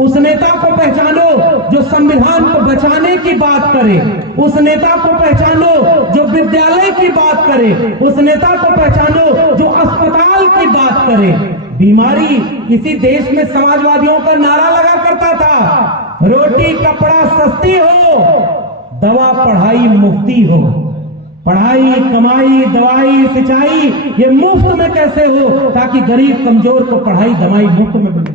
उस नेता को पहचानो जो संविधान को बचाने की बात करे। उस नेता को पहचानो जो विद्यालय की बात करे। उस नेता को पहचानो जो अस्पताल की बात करे। बीमारी किसी देश में समाजवादियों का नारा लगा करता था, रोटी कपड़ा सस्ती हो, दवा पढ़ाई मुफ्ती हो। पढ़ाई, कमाई, दवाई, सिंचाई ये मुफ्त में कैसे हो, ताकि गरीब कमजोर को पढ़ाई दवाई मुफ्त में मिले।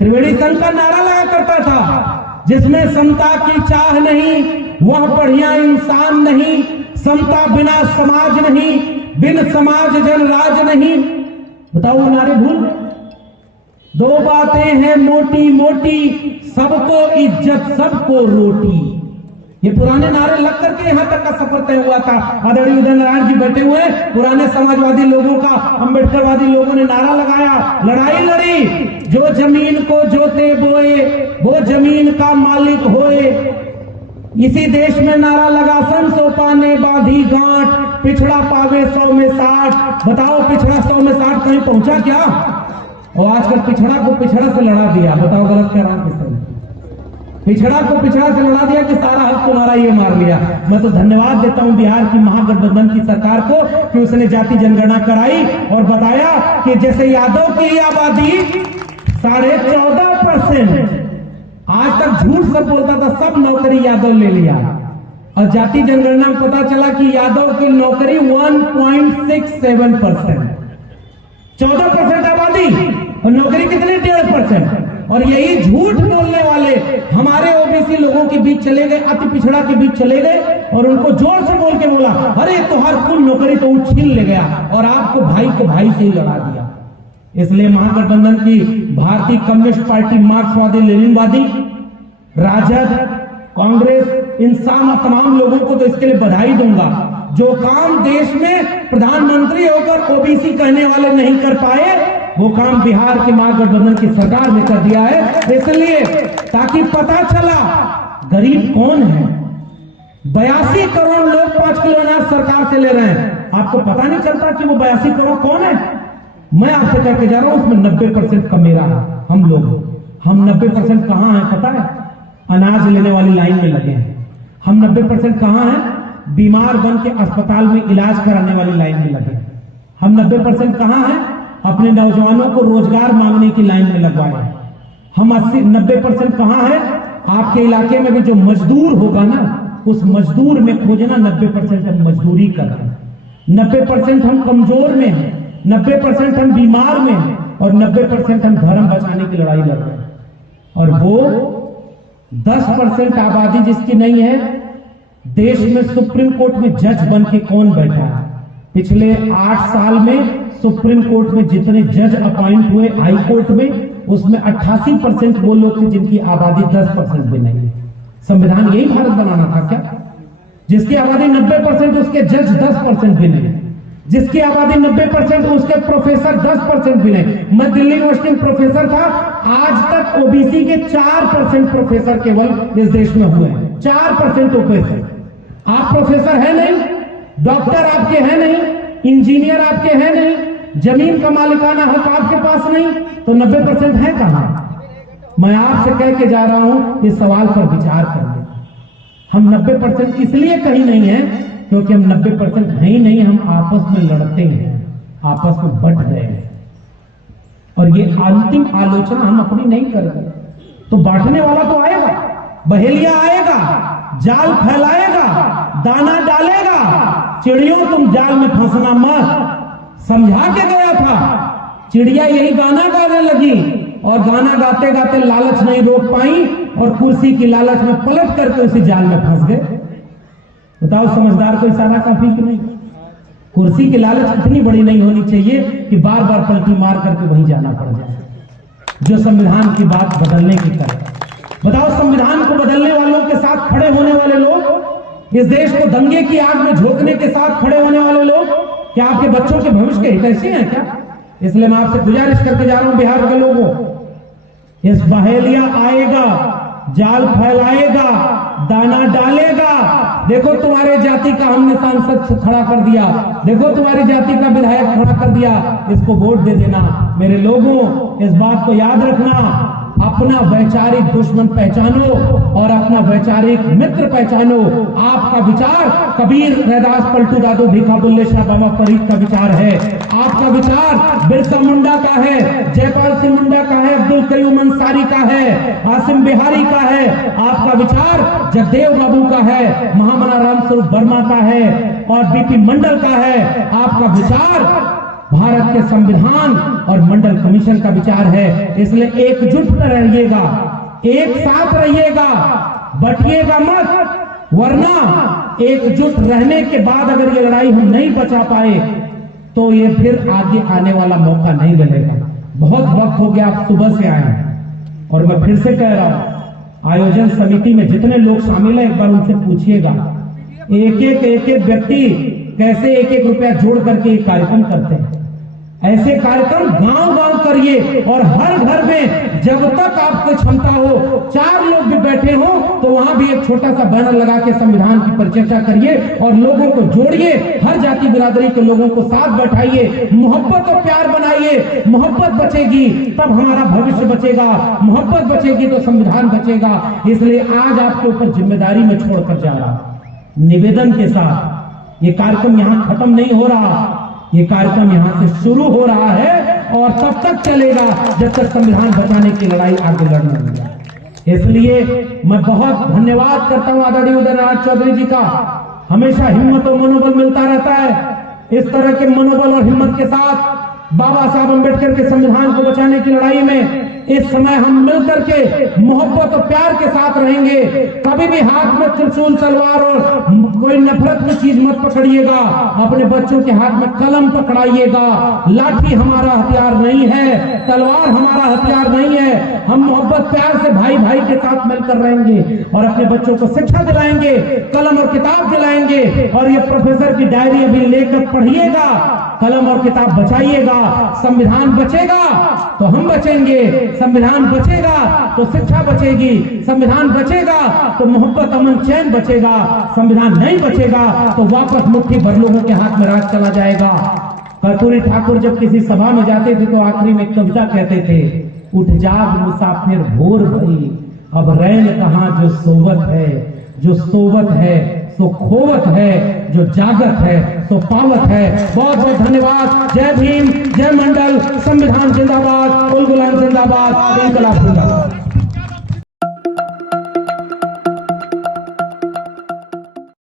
त्रिवेणी संघ का नारा लगा करता था, जिसमें समता की चाह नहीं वह बढ़िया इंसान नहीं, समता बिना समाज नहीं, बिन समाज जन राज नहीं। बताओ नारे भूल गए? दो बातें हैं मोटी मोटी, सबको इज्जत सबको रोटी। ये पुराने नारे लग करके यहां तक का सफर तय हुआ था। आदरणीय उदय नारायण जी बैठे हुए, पुराने समाजवादी लोगों का, अंबेडकरवादी लोगों ने नारा लगाया, लड़ाई लड़ी, जो जमीन को जोते बोए वो जमीन का मालिक होए। इसी देश में नारा लगा, सन सोपा ने बांधी गांठ, पिछड़ा पावे 100 में 60। बताओ पिछड़ा 100 में 60 कहीं पहुंचा क्या? और आजकल पिछड़ा को पिछड़ा से लड़ा दिया। बताओ गलत कह रहा हूं किस तरह? पिछड़ा को पिछड़ा से लड़ा दिया कि सारा हक तुम्हारा ये मार लिया। मैं तो धन्यवाद देता हूं बिहार की महागठबंधन की सरकार को कि उसने जाति जनगणना कराई और बताया कि जैसे यादव की आबादी 14.5%, आज तक झूठ सब बोलता था, सब नौकरी यादव ले लिया, और जाति जनगणना में पता चला कि यादव की नौकरी 1.67%। 14% आबादी और नौकरी कितने? 1.5%। और यही झूठ बोलने वाले हमारे ओबीसी लोगों के बीच चले गए, अति पिछड़ा के बीच चले गए, और उनको जोर से बोल के बोला, अरे तो हर कुल नौकरी तो वो छीन ले गया, और आपको भाई को भाई से ही लड़ा दिया। इसलिए महागठबंधन की भारतीय कम्युनिस्ट पार्टी, मार्क्सवादी, लेनिनवादी, राजद, कांग्रेस, इन तमाम लोगों को तो इसके लिए बधाई दूंगा। जो काम देश में प्रधानमंत्री होकर ओबीसी कहने वाले नहीं कर पाए, वो काम बिहार के महागठबंधन की सरकार ने कर दिया है। इसलिए ताकि पता चला गरीब कौन है। 82 करोड़ लोग 5 किलो अनाज सरकार से ले रहे हैं, आपको पता नहीं चलता कि वो 82 करोड़ कौन है? मैं आपसे कहकर जा रहा हूं, उसमें 90% का मेरा है, हम लोग। हम 90% कहां है पता है? अनाज लेने वाली लाइन में लगे हैं। हम 90% कहां हैं? बीमार बन के अस्पताल में इलाज कराने वाली लाइन में लगे हैं। हम 90% कहां हैं? अपने नौजवानों को रोजगार मांगने की लाइन में लगवाए। हम 80-90% कहां है? आपके इलाके में भी जो मजदूर होगा ना, उस मजदूर में खोजना 90% हम मजदूरी कर रहे हैं। 90% हम कमजोर में हैं, 90% हम बीमार में हैं, और 90% हम धर्म बचाने की लड़ाई लड़ रहे हैं। और वो 10% आबादी जिसकी नहीं है, देश में सुप्रीम कोर्ट में जज बन के कौन बैठा है? पिछले 8 साल में सुप्रीम कोर्ट में जितने जज अपॉइंट हुए हाई कोर्ट में, उसमें 88% वो लोग थे जिनकी आबादी 10% भी नहीं है। संविधान यही भारत बनाना था क्या? जिसकी आबादी 90% उसके जज 10% भी नहीं, जिसकी आबादी 90% उसके प्रोफेसर 10% भी नहीं। मैं दिल्ली यूनिवर्सिटी में प्रोफेसर था, आज तक ओबीसी के 4% प्रोफेसर केवल इस देश में हुए हैं। 4% प्रोफेसर। आप प्रोफेसर है नहीं, डॉक्टर आपके हैं नहीं, इंजीनियर आपके हैं नहीं, जमीन का मालिकाना हक आपके पास नहीं, तो 90% है कहां? मैं आपसे कह के जा रहा हूं इस सवाल पर विचार करिए। हम 90% इसलिए कहीं नहीं है क्योंकि हम 90% है ही नहीं, हम आपस में लड़ते हैं, आपस में बट गए हैं। और ये अंतिम आलोचना हम अपनी नहीं करेंगे तो बांटने वाला तो आएगा, बहेलिया आएगा, जाल फैलाएगा, दाना डालेगा। चिड़ियों तुम जाल में फंसना मत, समझा के गया था। चिड़िया यही गाना गाने लगी और गाना गाते गाते लालच नहीं रोक पाई और कुर्सी की लालच में पलट करके उसी जाल में फंस गए। बताओ समझदार को इशारा काफी कि नहीं? कुर्सी की लालच इतनी बड़ी नहीं होनी चाहिए कि बार बार पलटी मार करके वहीं जाना पड़ जाए, जो संविधान की बात बदलने की करे। बताओ संविधान को बदलने वालों के साथ खड़े होने वाले लोग, इस देश को दंगे की आग में झोंकने के साथ खड़े होने वाले लोग, क्या आपके बच्चों के भविष्य के हितैषी हैं क्या? इसलिए मैं आपसे गुजारिश करके जा रहा हूं बिहार के लोगों, इस बहेलिया आएगा, जाल फैलाएगा, दाना डालेगा। देखो तुम्हारे जाति का हमने सांसद खड़ा कर दिया, देखो तुम्हारी जाति का विधायक खड़ा कर दिया, इसको वोट दे देना। मेरे लोगों, इस बात को याद रखना, अपना वैचारिक दुश्मन पहचानो और अपना वैचारिक मित्र पहचानो। आपका विचार कबीर, रैदास, पलटू दादू, भीखा बुल्ले शाह, बाबा फरीद का विचार है। आपका विचार बिरसा मुंडा का है, जयपाल सिंह मुंडा का है, अब्दुल कयूम अंसारी का है, आसिम बिहारी का है। आपका विचार जगदेव बाबू का है, महामना रामस्वरूप वर्मा का है और बीपी मंडल का है। आपका विचार भारत के संविधान और मंडल कमीशन का विचार है। इसलिए एकजुट रहिएगा, एक साथ रहिएगा, बटिएगा मत, वरना एकजुट रहने के बाद अगर ये लड़ाई हम नहीं बचा पाए तो ये फिर आगे आने वाला मौका नहीं मिलेगा। बहुत वक्त हो गया, आप सुबह से आए हैं और मैं फिर से कह रहा हूं, आयोजन समिति में जितने लोग शामिल हैं एक बार उनसे पूछिएगा, एक एक व्यक्ति कैसे 1-1 रुपया जोड़ करके एक कार्यक्रम करते हैं। ऐसे कार्यक्रम गांव गांव करिए और हर घर में जब तक आपको क्षमता हो, 4 लोग भी बैठे हो तो वहां भी एक छोटा सा बैनर लगा के संविधान की परिचर्चा करिए और लोगों को जोड़िए, हर जाति बिरादरी के लोगों को साथ बैठाइए, मोहब्बत और प्यार बनाइए। मोहब्बत बचेगी तब हमारा भविष्य बचेगा, मोहब्बत बचेगी तो संविधान बचेगा। इसलिए आज आपके ऊपर जिम्मेदारी में छोड़कर जा रहा, निवेदन के साथ ये कार्यक्रम यहां खत्म नहीं हो रहा, ये कार्यक्रम यहां से शुरू हो रहा है और तब तक चलेगा जब तक संविधान बचाने की लड़ाई आगे लड़ना होगा। इसलिए मैं बहुत धन्यवाद करता हूं आदरणीय उदयनारायण चौधरी जी का। हमेशा हिम्मत और मनोबल मिलता रहता है। इस तरह के मनोबल और हिम्मत के साथ बाबा साहब अम्बेडकर के संविधान को बचाने की लड़ाई में इस समय हम मिलकर के मोहब्बत और प्यार के साथ रहेंगे। कभी भी हाथ में त्रिशूल, तलवार और कोई नफरत की चीज मत पकड़िएगा। अपने बच्चों के हाथ में कलम पकड़ाइएगा। लाठी हमारा हथियार नहीं है, तलवार हमारा हथियार नहीं है। हम मोहब्बत प्यार से भाई भाई के साथ मिलकर रहेंगे और अपने बच्चों को शिक्षा दिलाएंगे, कलम और किताब दिलाएंगे। और ये प्रोफेसर की डायरी अभी लेकर पढ़िएगा, कलम और किताब बचाइएगा। संविधान बचेगा तो हम बचेंगे, संविधान बचेगा तो शिक्षा बचेगी, संविधान बचेगा तो मोहब्बत, अमन, चैन बचेगा। संविधान नहीं बचेगा तो वापस मुट्ठी भर लोगों के हाथ में राज चला जाएगा। कर्पूरी ठाकुर जब किसी सभा में जाते थे तो आखिरी में कविता कहते थे, उठ जाग मुसाफिर भोर भई, अब रैन कहां जो सोवत है, जो सोवत है सो खोवत है, जो जागत है सो पावत है। बहुत बहुत धन्यवाद। जय भीम, जय मंडल, संविधान जिंदाबाद, उल गुलाम जिंदाबाद, इनकलाब जिंदाबाद।